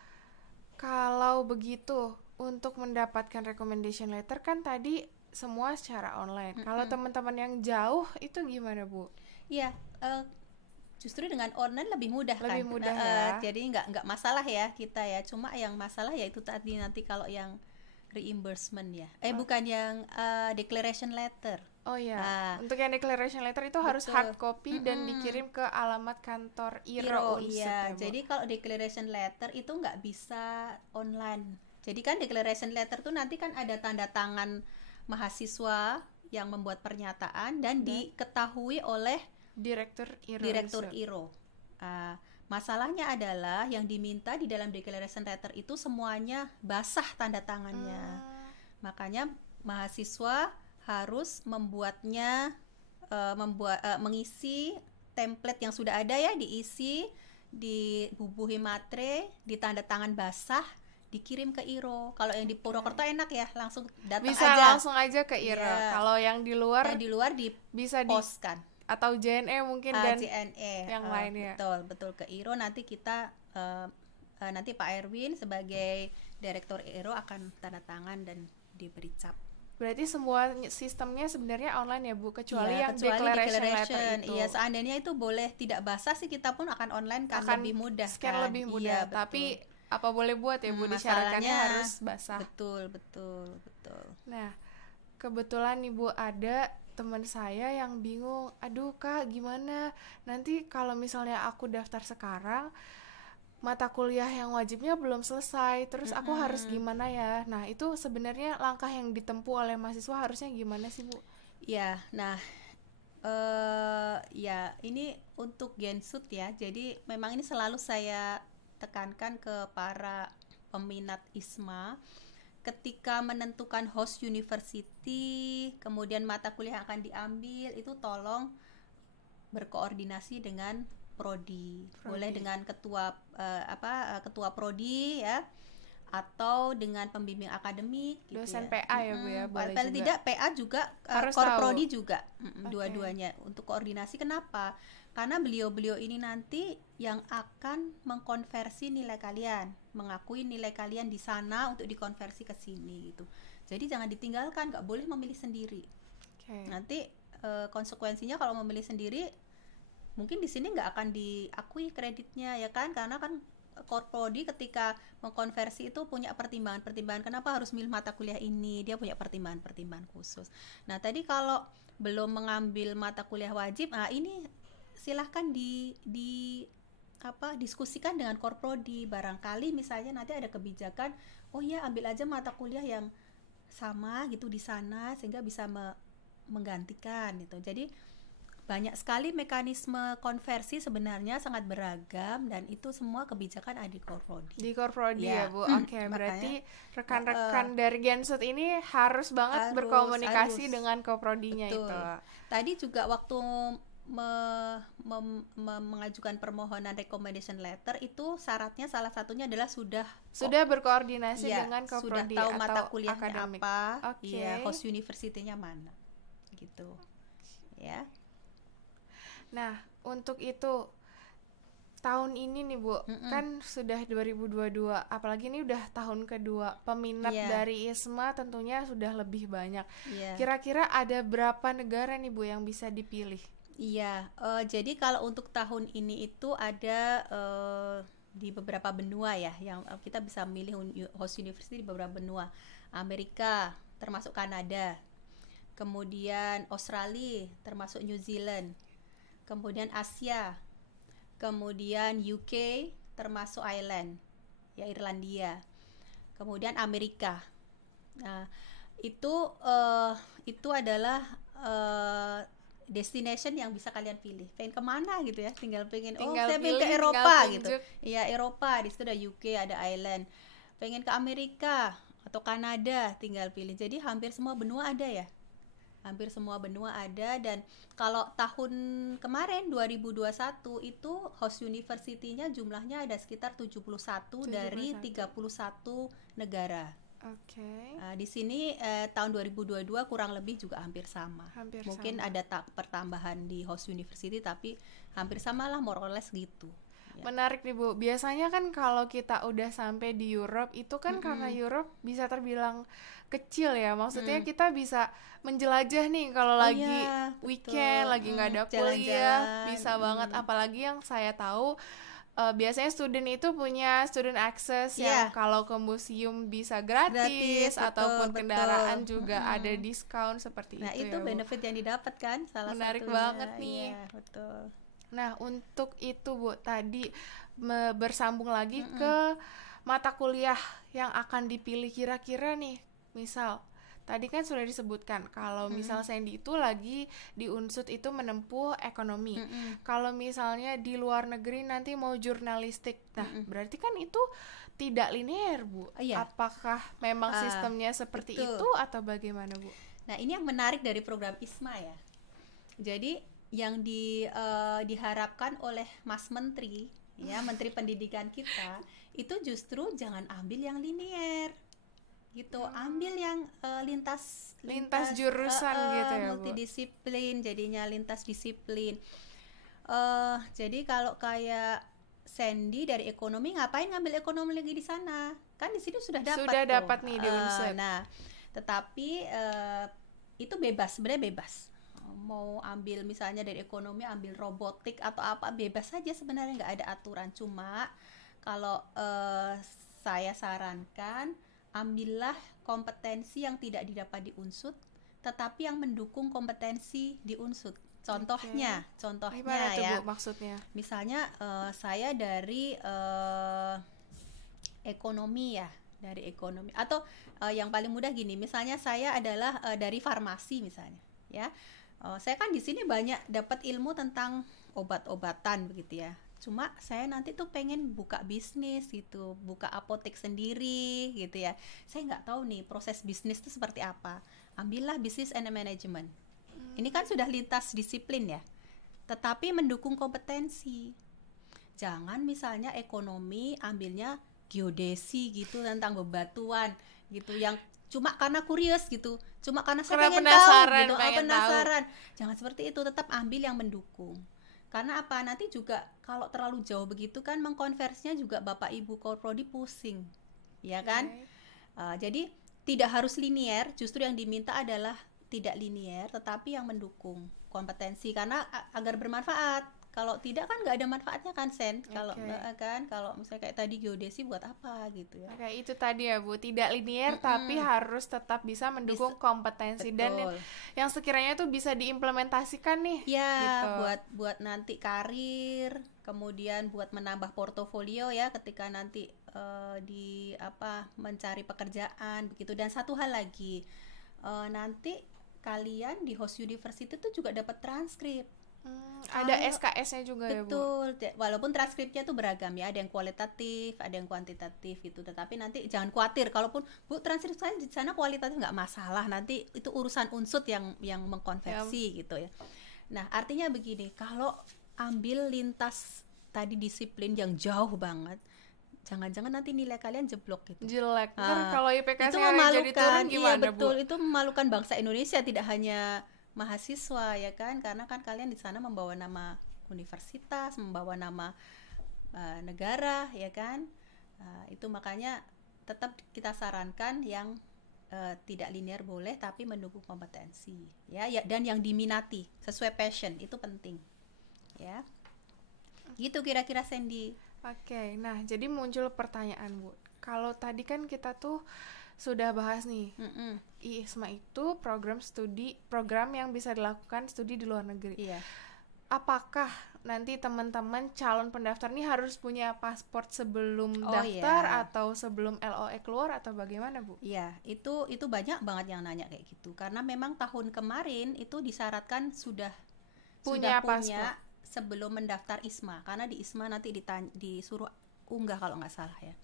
kalau begitu untuk mendapatkan recommendation letter kan tadi semua secara online. Kalau teman-teman yang jauh itu gimana Bu? Iya, justru dengan online lebih mudah kan. Lebih mudah ya. Jadi nggak masalah ya kita ya. Cuma yang masalah ya itu tadi nanti kalau yang reimbursement ya. Bukan yang declaration letter. Oh ya. Untuk yang declaration letter itu harus hard copy dan dikirim ke alamat kantor IRO. Iya. Jadi kalau declaration letter itu nggak bisa online. Jadi kan declaration letter tuh nanti kan ada tanda tangan mahasiswa yang membuat pernyataan dan diketahui oleh Direktur IRO. Masalahnya adalah yang diminta di dalam declaration letter itu semuanya basah tanda tangannya. Makanya mahasiswa harus mengisi template yang sudah ada ya, diisi, dibubuhi matre, ditanda tangan basah, dikirim ke IRO. Kalau yang di Purwokerto enak ya, langsung datang bisa aja. langsung aja ke IRO. Yeah. Kalau yang di luar bisa di-postkan. Atau JNE mungkin dan JNE, yang lainnya. Betul ke IRO. Nanti kita nanti Pak Erwin sebagai Direktur IRO akan tanda tangan dan diberi cap. Berarti semua sistemnya sebenarnya online ya Bu, kecuali yang declaration letter itu. Iya, seandainya itu boleh tidak basah sih, kita pun akan online kan, lebih mudah scan kan. Lebih mudah. Iya, tapi apa boleh buat ya Bu, disyaratkannya harus basah. Betul. Nah, kebetulan nih Bu, ada teman saya yang bingung, aduh Kak gimana nanti kalau misalnya aku daftar sekarang, mata kuliah yang wajibnya belum selesai, terus aku harus gimana ya? Nah itu sebenarnya langkah yang ditempuh oleh mahasiswa harusnya gimana sih Bu? Ya, nah ya ini untuk Gensut ya, jadi memang ini selalu saya tekankan ke para peminat ISMA, ketika menentukan host university, kemudian mata kuliah yang akan diambil, itu tolong berkoordinasi dengan prodi. Boleh dengan ketua prodi ya, atau dengan pembimbing akademik gitu, dosen ya. PA ya Bu ya, boleh paling tidak PA juga, prodi juga, dua-duanya untuk koordinasi. Kenapa? Karena beliau-beliau ini nanti yang akan mengkonversi nilai kalian, mengakui nilai kalian di sana untuk dikonversi ke sini gitu. Jadi jangan ditinggalkan, nggak boleh memilih sendiri. Nanti konsekuensinya kalau memilih sendiri, mungkin di sini nggak akan diakui kreditnya ya kan, karena kan Korprodi ketika mengkonversi itu punya pertimbangan kenapa harus milih mata kuliah ini, dia punya pertimbangan khusus. Nah tadi kalau belum mengambil mata kuliah wajib, ini silahkan diskusikan dengan Korprodi. Barangkali misalnya nanti ada kebijakan, oh ya ambil aja mata kuliah yang sama gitu di sana, sehingga bisa menggantikan gitu. Jadi banyak sekali mekanisme konversi sebenarnya sangat beragam, dan itu semua kebijakan ada di Core Prodi. Di Core Prodi ya Bu. Oke, berarti rekan-rekan dari Gensut ini harus banget berkomunikasi dengan Core Prodinya itu. Tadi juga waktu mengajukan permohonan recommendation letter itu syaratnya salah satunya adalah sudah berkoordinasi dengan Core Prodi, sudah tahu mata kuliahnya akademik. apa, host university-nya mana, gitu, ya. Nah, untuk itu tahun ini nih Bu, kan sudah 2022, apalagi ini udah tahun kedua, peminat dari ISMA tentunya sudah lebih banyak. Kira-kira ada berapa negara nih Bu yang bisa dipilih? Jadi kalau untuk tahun ini itu ada di beberapa benua ya, yang kita bisa milih host university di beberapa benua. Amerika, termasuk Kanada, kemudian Australia, termasuk New Zealand, kemudian Asia, kemudian UK, termasuk Ireland, ya Irlandia, kemudian Amerika. Nah, itu adalah destination yang bisa kalian pilih. Pengen kemana gitu ya? Tinggal saya pengen ke Eropa gitu. Ya Eropa, di situ ada UK, ada Ireland. Pengen ke Amerika atau Kanada, tinggal pilih. Jadi hampir semua benua ada ya. Hampir semua benua ada. Dan kalau tahun kemarin 2021 itu host university-nya jumlahnya ada sekitar 71 dari 31 negara. Di sini tahun 2022 kurang lebih juga hampir sama. Mungkin ada pertambahan di host university, tapi hampir sama lah, more or less gitu. Menarik nih Bu, biasanya kan kalau kita udah sampai di Europe itu kan karena Europe bisa terbilang kecil ya, maksudnya kita bisa menjelajah nih kalau lagi weekend, lagi nggak ada kuliah, bisa banget. Apalagi yang saya tahu biasanya student itu punya student access yang kalau ke museum bisa gratis ataupun kendaraan juga ada diskon seperti itu. Nah itu benefit yang didapat kan, salah menarik satunya. Banget nih. Betul. Nah, untuk itu Bu, tadi bersambung lagi ke mata kuliah yang akan dipilih kira-kira nih. Misal, tadi kan sudah disebutkan kalau misal Sandy itu lagi di Unsut itu menempuh ekonomi. Kalau misalnya di luar negeri nanti mau jurnalistik. Nah, berarti kan itu tidak linear, Bu. Apakah memang sistemnya seperti itu atau bagaimana, Bu? Nah, ini yang menarik dari program ISMA ya. Jadi yang diharapkan oleh Mas Menteri, ya Menteri Pendidikan kita, itu justru jangan ambil yang linear, gitu, ambil yang lintas jurusan gitu ya, multidisiplin, jadinya lintas disiplin. Jadi kalau kayak Sandy dari ekonomi, ngapain ngambil ekonomi lagi di sana? Kan di sini sudah dapat nih di Unsur. Nah, tetapi itu bebas, sebenarnya bebas. Mau ambil misalnya dari ekonomi, ambil robotik atau apa, bebas saja sebenarnya, nggak ada aturan. Cuma kalau saya sarankan, ambillah kompetensi yang tidak didapat di Unsut, tetapi yang mendukung kompetensi di Unsut. Contohnya gimana ya, Bu, maksudnya? Misalnya saya dari ekonomi ya, dari ekonomi, atau yang paling mudah gini, misalnya saya adalah dari farmasi misalnya, ya. Saya kan di sini banyak dapat ilmu tentang obat-obatan begitu ya. Cuma saya nanti tuh pengen buka bisnis gitu, buka apotek sendiri gitu ya. Saya nggak tahu nih proses bisnis itu seperti apa. Ambillah business and management. Ini kan sudah lintas disiplin ya, tetapi mendukung kompetensi. Jangan misalnya ekonomi ambilnya geodesi gitu, tentang bebatuan gitu, yang cuma karena curious gitu, cuma karena saya pengen penasaran, tahu gitu, penasaran. Jangan seperti itu, tetap ambil yang mendukung. Karena apa? Nanti juga kalau terlalu jauh begitu kan mengkonversinya juga Bapak Ibu Core Prodi pusing, ya kan? Jadi tidak harus linear, justru yang diminta adalah tidak linear, tetapi yang mendukung kompetensi, karena agar bermanfaat. Kalau tidak kan nggak ada manfaatnya kan, Sen. Kalau kalau misalnya kayak tadi geodesi buat apa gitu ya. Itu tadi ya Bu, tidak linear tapi harus tetap bisa mendukung kompetensi. Betul. Dan yang sekiranya tuh bisa diimplementasikan nih. Ya, gitu. buat nanti karir, kemudian buat menambah portofolio ya ketika nanti mencari pekerjaan begitu. Dan satu hal lagi, nanti kalian di host university itu juga dapat transkrip. Ada SKS-nya juga ya, Bu? Betul, walaupun transkripnya tuh beragam ya, ada yang kualitatif, ada yang kuantitatif gitu. Tetapi nanti jangan khawatir, kalaupun Bu transkrip saya di sana kualitatif nggak masalah, nanti itu urusan unsut yang mengkonversi gitu ya. Nah, artinya begini, kalau ambil lintas tadi disiplin yang jauh banget, jangan-jangan nanti nilai kalian jeblok gitu. Jelek. Kalau IPK itu saya jadi turun gimana, iya, betul, Bu? itu memalukan bangsa Indonesia, tidak hanya mahasiswa ya kan, karena kan kalian di sana membawa nama universitas, membawa nama negara ya kan. Itu makanya tetap kita sarankan yang tidak linear boleh, tapi mendukung kompetensi ya, dan yang diminati sesuai passion, itu penting ya. Gitu kira-kira Sandy. Oke, nah jadi muncul pertanyaan, Bu. Kalau tadi kan kita tuh sudah bahas nih, IISMA itu program yang bisa dilakukan studi di luar negeri. Iya. Apakah nanti teman-teman calon pendaftar ini harus punya paspor sebelum daftar atau sebelum LOE keluar atau bagaimana, Bu? Iya, itu banyak banget yang nanya kayak gitu. Karena memang tahun kemarin itu disyaratkan sudah punya sebelum mendaftar ISMA. Karena di ISMA nanti disuruh unggah kalau nggak salah ya.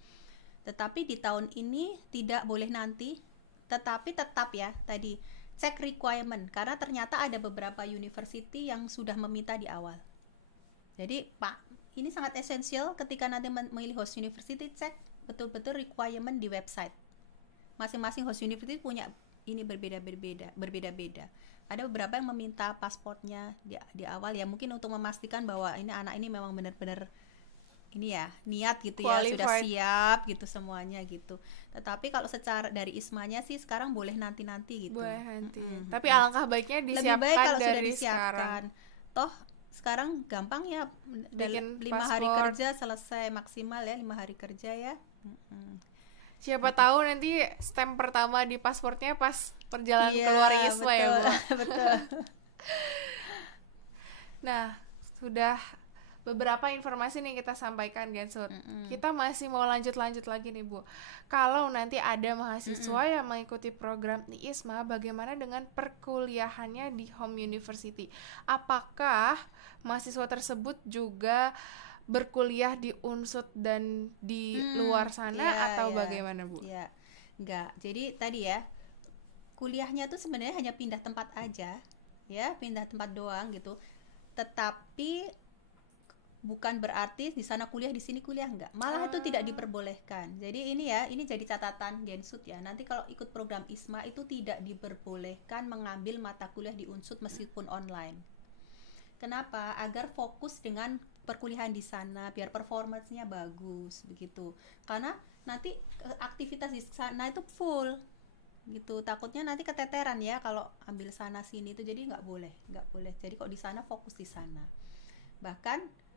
Tetapi di tahun ini tidak boleh nanti, tetapi tetap ya tadi cek requirement, karena ternyata ada beberapa university yang sudah meminta di awal. Jadi Pak, ini sangat esensial ketika nanti memilih host university, cek betul-betul requirement di website. Masing-masing host university punya ini berbeda-beda. Ada beberapa yang meminta pasportnya di awal ya, mungkin untuk memastikan bahwa ini anak ini memang benar-benar ini ya, niat gitu ya, sudah siap gitu semuanya gitu. Tetapi kalau secara dari ISMA-nya sih sekarang boleh nanti gitu. Boleh nanti. Tapi alangkah baiknya disiapkan. Lebih baik kalau sudah disiapkan. Sekarang. Toh sekarang gampang ya, 5 hari kerja selesai maksimal ya, 5 hari kerja ya. Siapa tahu nanti stamp pertama di pasportnya pas perjalanan keluar ISMA ya, Bu. Betul. Nah, sudah beberapa informasi nih kita sampaikan, Gensut. Kita masih mau lanjut lagi nih, Bu. Kalau nanti ada mahasiswa yang mengikuti program di ISMA, bagaimana dengan perkuliahannya di home university? Apakah mahasiswa tersebut juga berkuliah di Unsut dan di luar sana atau bagaimana, Bu? Iya, enggak. Jadi tadi ya, kuliahnya tuh sebenarnya hanya pindah tempat aja, ya, pindah tempat doang gitu. Tetapi bukan berarti di sana kuliah, di sini kuliah, enggak. Malah itu tidak diperbolehkan. Jadi ini ya, ini jadi catatan Gensut ya. Nanti kalau ikut program ISMA itu tidak diperbolehkan mengambil mata kuliah di Unsut meskipun online. Kenapa? Agar fokus dengan perkuliahan di sana, biar performance-nya bagus begitu. Karena nanti aktivitas di sana itu full gitu. Takutnya nanti keteteran ya kalau ambil sana sini itu, jadi nggak boleh. Jadi kok di sana fokus di sana. Bahkan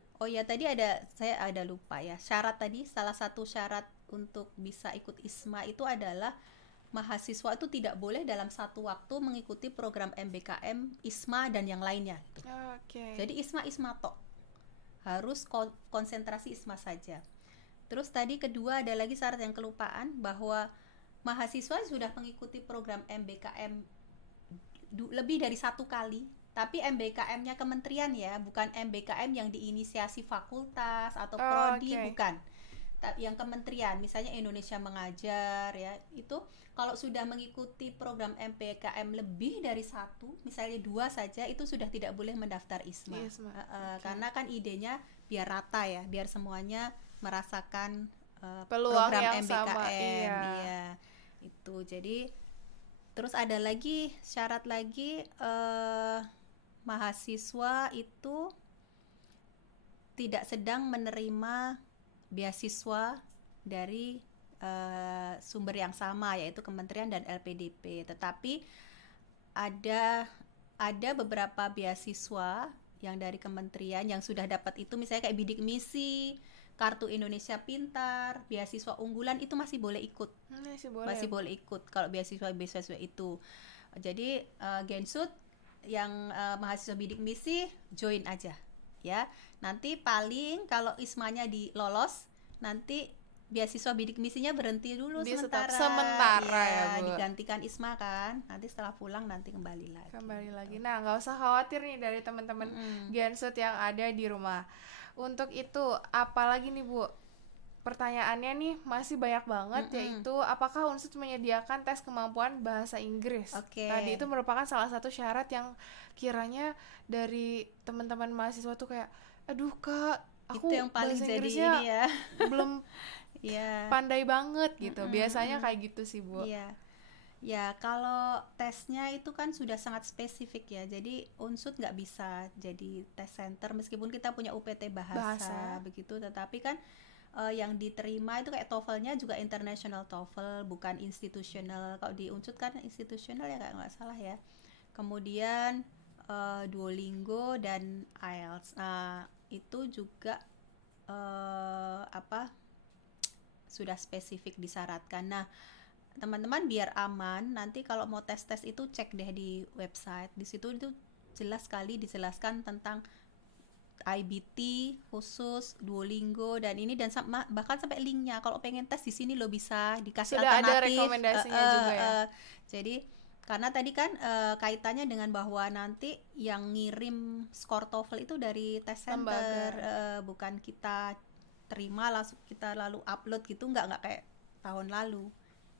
tadi saya ada lupa ya. Syarat tadi, salah satu syarat untuk bisa ikut ISMA itu adalah mahasiswa itu tidak boleh dalam satu waktu mengikuti program MBKM, ISMA dan yang lainnya gitu. Jadi ISMA tok. Harus konsentrasi ISMA saja. Terus tadi kedua ada lagi syarat yang kelupaan, bahwa mahasiswa sudah mengikuti program MBKM lebih dari 1 kali. Tapi MBKM-nya kementerian ya, bukan MBKM yang diinisiasi fakultas atau prodi, bukan. Yang kementerian, misalnya Indonesia Mengajar ya, itu kalau sudah mengikuti program MBKM lebih dari 1, misalnya 2 saja, itu sudah tidak boleh mendaftar ISMA. Karena kan idenya biar rata ya, biar semuanya merasakan peluang program yang MBKM sama, iya. Itu jadi terus ada lagi syarat lagi, mahasiswa itu tidak sedang menerima beasiswa dari sumber yang sama, yaitu kementerian dan LPDP. Tetapi ada beberapa beasiswa yang dari kementerian yang sudah dapat itu, misalnya kayak bidik misi, kartu Indonesia Pintar, beasiswa unggulan, itu masih boleh ikut. Masih boleh ikut kalau beasiswa itu. Jadi Gensut yang mahasiswa bidik misi join aja ya. Nanti paling kalau ISMA-nya lolos, nanti beasiswa bidik misinya berhenti dulu sementara ya Bu, digantikan ISMA kan, nanti setelah pulang nanti kembali lagi. Nah nggak usah khawatir nih dari teman-teman Gensut yang ada di rumah. Untuk itu apalagi nih Bu, pertanyaannya nih masih banyak banget, yaitu apakah Unsut menyediakan tes kemampuan bahasa Inggris? Tadi itu merupakan salah satu syarat yang kiranya dari teman-teman mahasiswa tuh kayak, aduh Kak, aku itu yang paling bahasa jadi Inggrisnya ini ya belum pandai banget gitu. Biasanya kayak gitu sih Bu. Ya kalau tesnya itu kan sudah sangat spesifik ya, jadi Unsut nggak bisa jadi tes center meskipun kita punya UPT bahasa. Begitu, tetapi kan yang diterima itu kayak TOEFL-nya juga international TOEFL, bukan institusional. Kalau di Unsut kan institusional ya, nggak salah ya. Kemudian Duolingo dan IELTS. Nah itu juga sudah spesifik disyaratkan. Nah teman-teman biar aman, nanti kalau mau tes itu cek deh di website. Di situ itu jelas sekali dijelaskan tentang IBT khusus, Duolingo dan ini, dan bahkan sampai linknya. Kalau pengen tes di sini lo bisa dikasih sudah alternatif. Ada rekomendasinya juga ya. Jadi karena tadi kan kaitannya dengan bahwa nanti yang ngirim skor TOEFL itu dari tes center, bukan kita terima langsung kita lalu upload gitu, nggak kayak tahun lalu.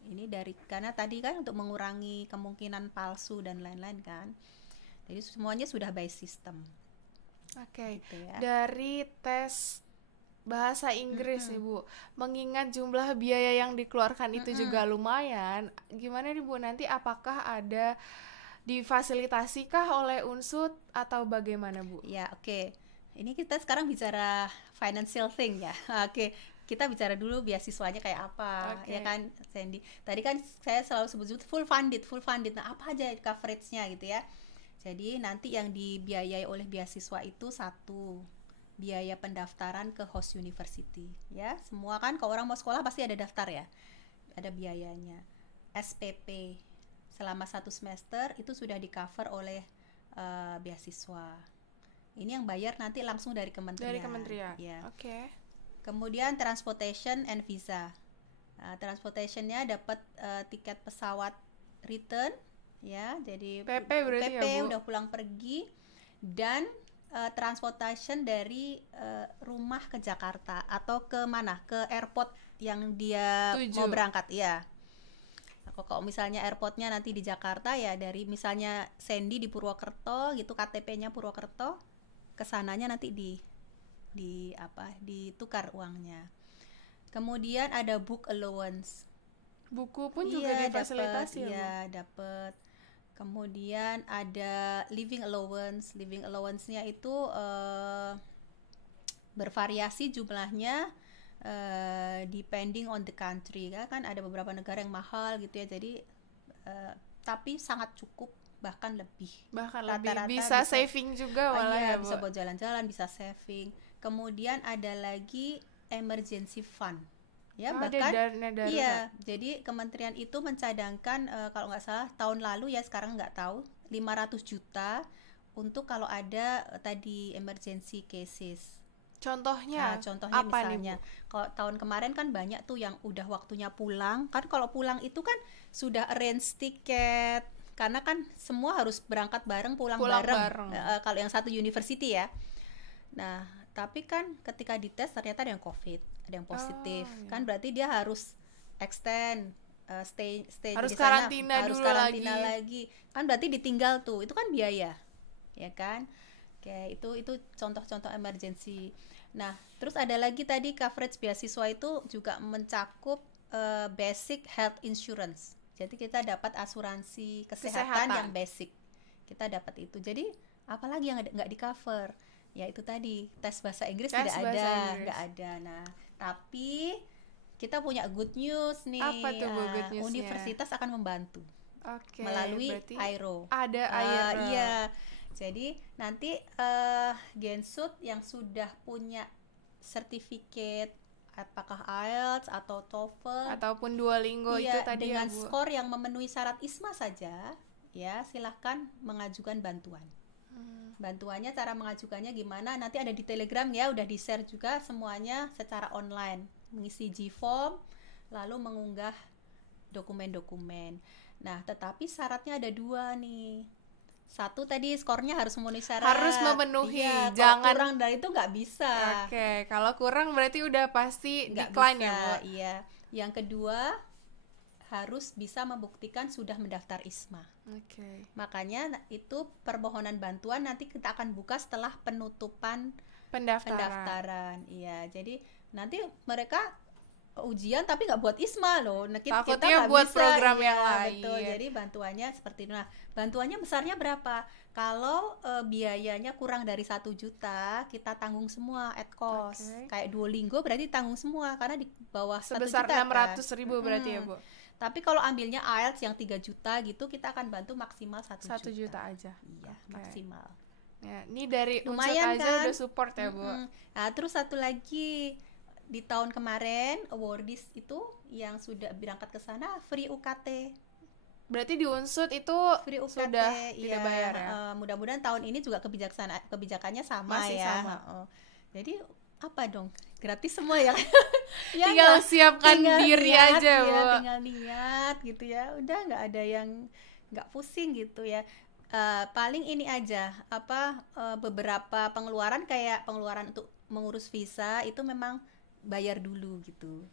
Ini karena tadi kan untuk mengurangi kemungkinan palsu dan lain-lain kan. Jadi semuanya sudah by system. Gitu ya. Dari tes bahasa Inggris nih Bu, mengingat jumlah biaya yang dikeluarkan itu juga lumayan, gimana nih Bu, nanti apakah ada difasilitasikah oleh Unsut atau bagaimana Bu? Ya ini kita sekarang bicara financial thing ya. Kita bicara dulu beasiswanya kayak apa, ya kan Sandy. Tadi kan saya selalu sebut full funded. Nah apa aja coveragenya gitu ya. Jadi nanti yang dibiayai oleh beasiswa itu satu, biaya pendaftaran ke host university ya. Semua kan kalau orang mau sekolah pasti ada daftar ya, ada biayanya. SPP selama 1 semester itu sudah di cover oleh beasiswa. Ini yang bayar nanti langsung dari kementerian. Ya. Kemudian transportation and visa. Nah, transportationnya dapat tiket pesawat return ya, jadi PP berarti PP ya, Bu? Udah pulang pergi, dan transportation dari rumah ke Jakarta atau ke mana, ke airport yang dia mau berangkat ya. Kalau misalnya airportnya nanti di Jakarta ya, dari misalnya Sandy di Purwokerto gitu, KTP-nya Purwokerto, kesananya nanti ditukar uangnya. Kemudian ada book allowance. Buku pun juga difasilitasi ya, dapat. Kemudian ada living allowance. Living allowance-nya itu bervariasi jumlahnya depending on the country. Kan ada beberapa negara yang mahal gitu ya. Jadi tapi sangat cukup, bahkan lebih. Rata-rata bisa saving juga malah ya, bisa buat jalan-jalan, bisa saving. Kemudian ada lagi emergency fund. Ya, bahkan iya, jadi kementerian itu mencadangkan kalau nggak salah tahun lalu ya, sekarang nggak tahu, 500 juta untuk kalau ada tadi emergency cases. Contohnya apa misalnya nih, kalau tahun kemarin kan banyak tuh yang udah waktunya pulang. Kan kalau pulang itu kan sudah arrange tiket, karena kan semua harus berangkat bareng, pulang bareng. Kalau yang satu university ya. Nah, tapi kan ketika dites ternyata ada yang COVID, ada yang positif, kan berarti dia harus extend stay harus di sana, harus karantina lagi. Kan berarti ditinggal tuh, itu kan biaya, ya kan? Itu contoh-contoh emergency. Nah, terus ada lagi tadi coverage beasiswa itu juga mencakup basic health insurance. Jadi kita dapat asuransi kesehatan yang basic, kita dapat itu. Jadi apalagi yang nggak di cover? Ya itu tadi, tes bahasa Inggris nggak ada. Nah, tapi kita punya good news nih. Apa tuh good newsnya? Universitas akan membantu melalui AIRO. Ada AIRO. Iya. Jadi nanti Gensut yang sudah punya sertifikat apakah IELTS atau TOEFL ataupun Duolingo itu tadi dengan ya, Bu, skor yang memenuhi syarat ISMA saja, ya silahkan mengajukan bantuan. Bantuannya, cara mengajukannya gimana, nanti ada di Telegram ya, udah di-share juga semuanya secara online. mengisi G-form, lalu mengunggah dokumen-dokumen. Nah, tetapi syaratnya ada 2 nih. Satu tadi skornya harus memenuhi syarat. Harus memenuhi, jangan kurang dari itu nggak bisa. Oke, kalau kurang berarti udah pasti decline ya, Bu? Iya. Yang kedua harus bisa membuktikan sudah mendaftar ISMA. Oke. Makanya itu permohonan bantuan nanti kita akan buka setelah penutupan pendaftaran. Iya, jadi nanti mereka ujian tapi nggak buat ISMA loh. Nah, kita nggak buat bisa, program yang lain. Betul. Jadi bantuannya seperti itu. Nah, bantuannya besarnya berapa? Kalau biayanya kurang dari 1 juta, kita tanggung semua at cost. Kayak Duolingo berarti tanggung semua karena di bawah 1 sebesar juta 600.000 berarti ya, Bu. Tapi kalau ambilnya IELTS yang 3 juta gitu, kita akan bantu maksimal 1 juta aja. Iya, maksimal. Ya, ini dari lumayan aja kan? Udah support ya, Bu. Nah, terus satu lagi, di tahun kemarin awardees itu yang sudah berangkat ke sana free UKT. Berarti di Unsut itu free UKT, sudah tidak bayar ya. Mudah-mudahan tahun ini juga kebijakannya sama. Masih ya. Sama. Jadi apa dong? Gratis semua ya. Ya tinggal siapkan diri niat, aja, Bu. Ya, tinggal niat gitu ya. Udah nggak ada yang nggak pusing gitu ya. Paling ini aja beberapa pengeluaran kayak pengeluaran untuk mengurus visa itu memang bayar dulu gitu.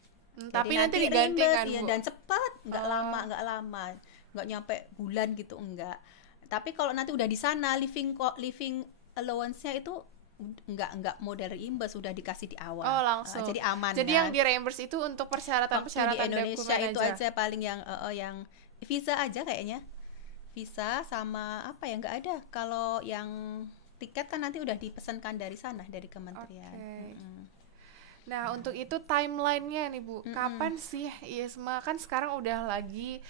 Tapi nanti diganti kan, ya, Bu? Dan cepat, nggak lama, nggak nyampe bulan gitu, enggak. Tapi kalau nanti udah di sana living allowance-nya itu nggak model reimburse, sudah dikasih di awal. Langsung. Jadi aman. Jadi yang di reimburse itu untuk persyaratan di Indonesia itu aja paling yang visa aja kayaknya. Visa sama apa ya, nggak ada. Kalau yang tiket kan nanti udah dipesankan dari sana, dari kementerian. Nah, untuk itu timeline-nya nih, Bu. Kapan sih ISMA? Kan sekarang udah lagi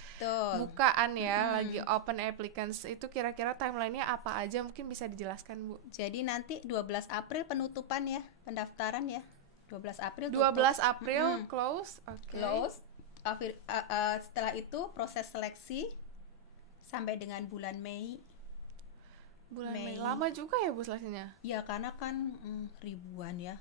bukaan ya, lagi open applicants. Itu kira-kira timeline-nya apa aja? Mungkin bisa dijelaskan, Bu. Jadi nanti 12 April penutupan ya, pendaftaran ya. 12 April 12 April close. Close. Setelah itu proses seleksi sampai dengan bulan Mei. Mei. Lama juga ya, Bu, seleksinya? Ya, karena kan ribuan ya.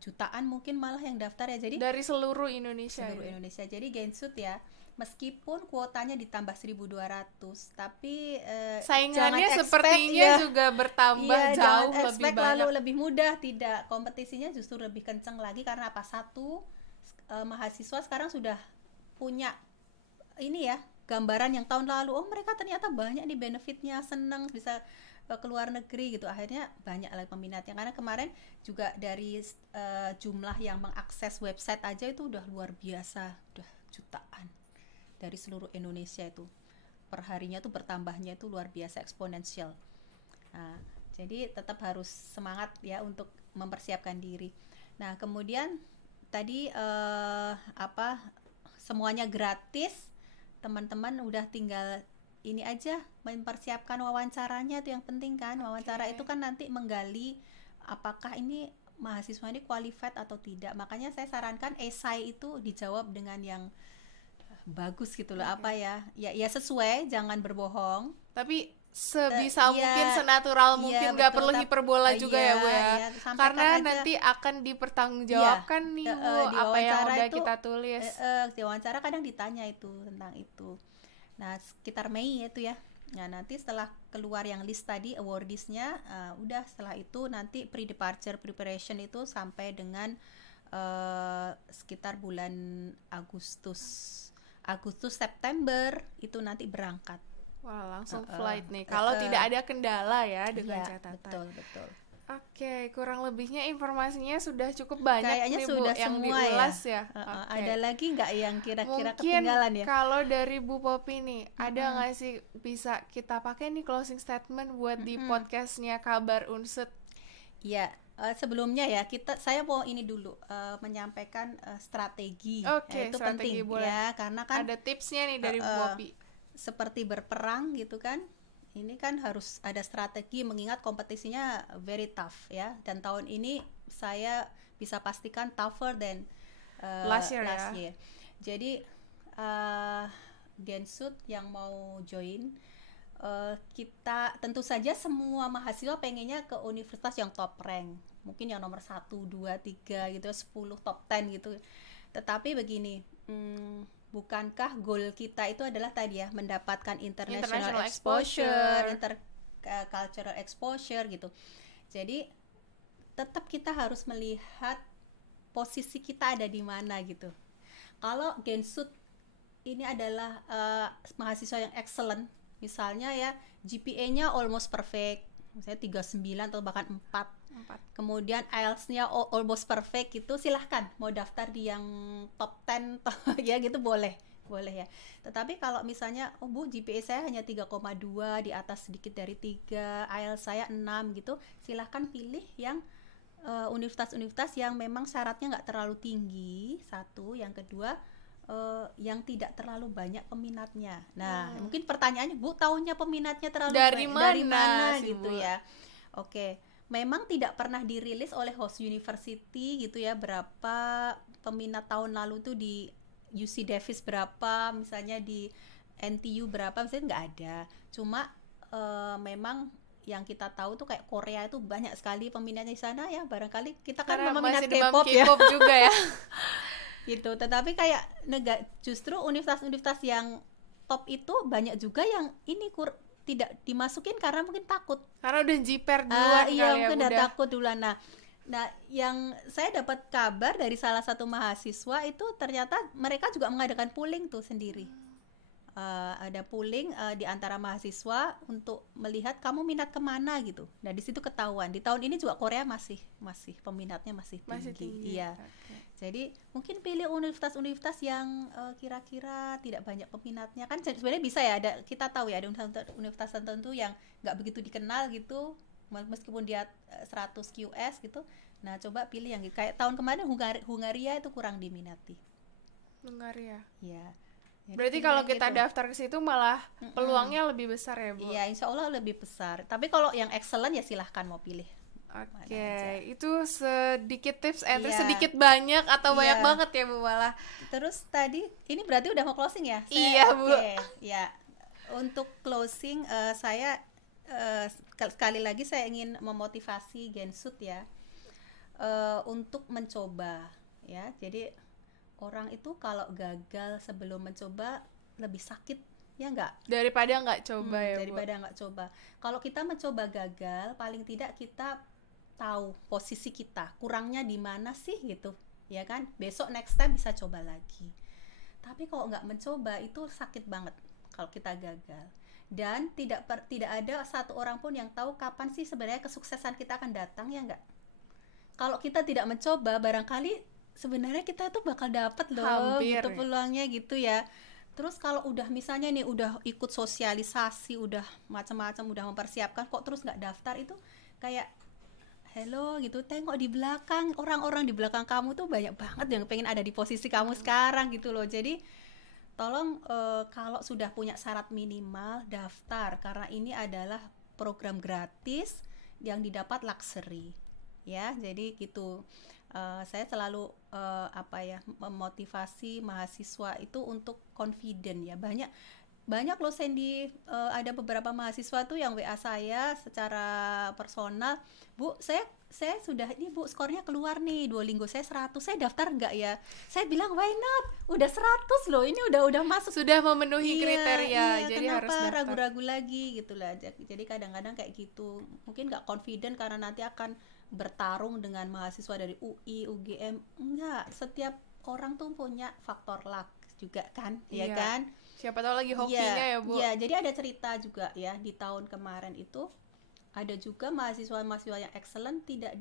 Jutaan mungkin malah yang daftar ya. Jadi dari seluruh Indonesia. Jadi Gensut ya, meskipun kuotanya ditambah 1.200, tapi saingannya sepertinya juga bertambah jauh lebih banyak. Lalu lebih mudah, tidak, kompetisinya justru lebih kencang lagi karena apa? Satu, mahasiswa sekarang sudah punya ini ya, gambaran yang tahun lalu, mereka ternyata banyak nih benefitnya, seneng bisa ke luar negeri gitu. Akhirnya banyak lagi peminatnya, karena kemarin juga dari jumlah yang mengakses website aja itu udah luar biasa, udah jutaan dari seluruh Indonesia. Itu perharinya tuh bertambahnya itu luar biasa, eksponensial. Nah, jadi tetap harus semangat ya untuk mempersiapkan diri. Nah, kemudian tadi semuanya gratis, teman-teman udah tinggal ini aja, mempersiapkan wawancaranya, itu yang penting kan. Wawancara itu kan nanti menggali apakah ini mahasiswa ini qualified atau tidak. Makanya saya sarankan esai itu dijawab dengan yang bagus gitu loh. Apa ya sesuai, jangan berbohong. Tapi sebisa mungkin, senatural mungkin, nggak perlu hiperbola juga ya, Bu ya. Karena nanti akan dipertanggungjawabkan nih, Bu, apa yang udah kita tulis. Di wawancara kadang ditanya itu tentang itu. Nah, sekitar Mei itu ya. Nah, nanti setelah keluar yang list tadi awardees-nya, udah setelah itu nanti pre-departure preparation itu sampai dengan sekitar bulan Agustus September itu nanti berangkat. Wah, langsung flight nih. Kalau tidak ada kendala ya dengan catatan. Betul. Oke, kurang lebihnya informasinya sudah cukup banyak. Kayaknya nih, sudah Bu, yang semua diulas ya. Ada lagi nggak yang kira-kira mungkin ketinggalan ya? Kalau dari Bu Popi nih, ada nggak sih bisa kita pakai nih closing statement buat di podcastnya Kabar Unsut? Iya, sebelumnya ya saya mau ini dulu menyampaikan strategi. Oke, itu strategi penting boleh. ya, karena kan ada tipsnya nih dari Bu Popi. Seperti berperang gitu kan. Ini kan harus ada strategi, mengingat kompetisinya very tough ya. Dan tahun ini saya bisa pastikan tougher than last year. Jadi Gensut yang mau join, kita tentu saja semua mahasiswa pengennya ke universitas yang top rank, mungkin yang nomor 1, 2, 3 gitu, 10 top 10 gitu. Tetapi begini, bukankah goal kita itu adalah tadi ya, mendapatkan international exposure, intercultural exposure gitu. Jadi tetap kita harus melihat posisi kita ada di mana gitu. Kalau Gensut ini adalah mahasiswa yang excellent, misalnya ya GPA-nya almost perfect, misalnya 39 atau bahkan 4. Kemudian IELTS-nya almost perfect gitu, silahkan mau daftar di yang top 10 ya gitu, boleh ya. Tetapi kalau misalnya Bu, GPA saya hanya 3,2, di atas sedikit dari 3, IELTS saya 6 gitu, silahkan pilih yang universitas-universitas yang memang syaratnya nggak terlalu tinggi, satu. Yang kedua, yang tidak terlalu banyak peminatnya. Nah, mungkin pertanyaannya, Bu, tahunya peminatnya dari mana gitu Bu? Ya. Oke, memang tidak pernah dirilis oleh host university gitu ya, berapa peminat tahun lalu tuh di UC Davis berapa, misalnya di NTU berapa, misalnya nggak ada. Cuma memang yang kita tahu tuh kayak Korea itu banyak sekali peminatnya di sana ya, barangkali kita kan peminat K-pop ya juga ya gitu. Tetapi kayak justru universitas-universitas yang top itu banyak juga yang ini tidak dimasukin karena mungkin takut, karena udah jiper duluan iya, mungkin udah takut duluan. Nah, yang saya dapat kabar dari salah satu mahasiswa itu ternyata mereka juga mengadakan pooling tuh sendiri. Ada pooling di antara mahasiswa untuk melihat kamu minat kemana gitu. Nah, di situ ketahuan. Di tahun ini juga Korea masih peminatnya masih tinggi. Iya. Okay. Jadi mungkin pilih universitas-universitas yang kira-kira tidak banyak peminatnya. Kan sebenarnya bisa ya, kita tahu ya ada universitas tertentu yang nggak begitu dikenal gitu, meskipun dia 100 QS gitu. Nah, coba pilih yang kayak tahun kemarin Hungaria itu kurang diminati. Hungaria. Iya. Jadi berarti kalau kita daftar ke situ malah peluangnya lebih besar ya Bu? Iya, insya Allah lebih besar. Tapi kalau yang excellent ya silahkan mau pilih. Oke, itu sedikit tips and sedikit banyak atau banyak banget ya Bu malah. Terus tadi ini berarti udah mau closing ya? Iya Bu. Ya, untuk closing saya sekali lagi saya ingin memotivasi Gensut ya untuk mencoba ya. Jadi orang itu kalau gagal sebelum mencoba lebih sakit ya enggak? Daripada nggak coba ya Bu. Daripada nggak coba. Kalau kita mencoba gagal, paling tidak kita tahu posisi kita, kurangnya di mana sih gitu, ya kan? Besok next time bisa coba lagi. Tapi kalau nggak mencoba itu sakit banget kalau kita gagal. Dan tidak ada satu orang pun yang tahu kapan sih sebenarnya kesuksesan kita akan datang, ya enggak? Kalau kita tidak mencoba, barangkali sebenarnya kita tuh bakal dapet loh gitu peluangnya gitu ya. Terus kalau udah misalnya nih udah ikut sosialisasi, udah macam-macam, udah mempersiapkan, kok terus nggak daftar, itu kayak hello gitu, tengok di belakang, orang-orang di belakang kamu tuh banyak banget yang pengen ada di posisi kamu sekarang gitu loh. Jadi tolong kalau sudah punya syarat minimal, daftar, karena ini adalah program gratis yang didapat luxury ya. Jadi gitu. Saya selalu memotivasi mahasiswa itu untuk confident ya. Banyak loh Sandy, ada beberapa mahasiswa tuh yang WA saya secara personal, Bu, saya sudah ini Bu, skornya keluar nih, Duolingo saya 100, saya daftar enggak ya? Saya bilang why not, udah 100 loh, ini udah masuk, sudah memenuhi kriteria, jadi kenapa harus daftar. Ragu-ragu lagi gitu lah. Jadi kadang-kadang kayak gitu, mungkin nggak confident karena nanti akan bertarung dengan mahasiswa dari UI, UGM. Enggak, setiap orang tuh punya faktor luck juga kan, ya kan? Siapa tahu lagi hokinya ya Bu. Iya, jadi ada cerita juga ya, di tahun kemarin itu ada juga mahasiswa yang excellent tidak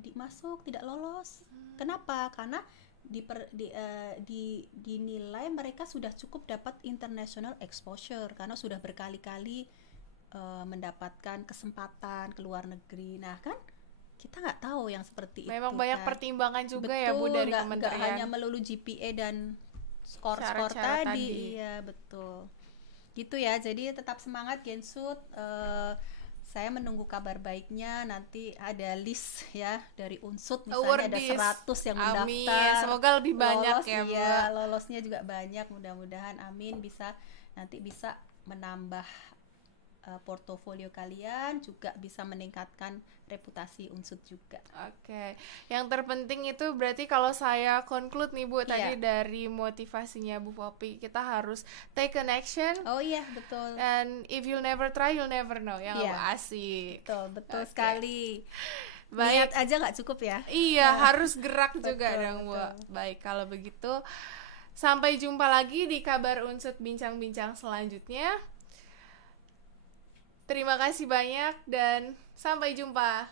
lolos. Kenapa? Karena dinilai mereka sudah cukup dapat international exposure karena sudah berkali-kali mendapatkan kesempatan ke luar negeri. Nah kan kita nggak tahu yang seperti itu. Memang banyak pertimbangan juga. Betul, ya Bu, dari kementerian. Nggak hanya melulu GPA dan skor tadi. Iya betul. Gitu ya. Jadi tetap semangat Gensut. Saya menunggu kabar baiknya. Nanti ada list ya dari Unsut, misalnya ada 100 yang mendaftar. Amin. Semoga lebih banyak ya Bu. Lolosnya juga banyak. Mudah-mudahan amin, nanti bisa menambah portofolio kalian, juga bisa meningkatkan reputasi Unsut juga. Oke. Yang terpenting itu berarti kalau saya conclude nih Bu, tadi dari motivasinya Bu Poppy, kita harus take an action. Oh iya, betul. And if you'll never try, you'll never know. Ya Bu, asik. Betul sekali. Baik. Niat aja nggak cukup ya. Iya, harus gerak juga dong Bu. Baik, kalau begitu sampai jumpa lagi di Kabar Unsut bincang-bincang selanjutnya. Terima kasih banyak dan sampai jumpa.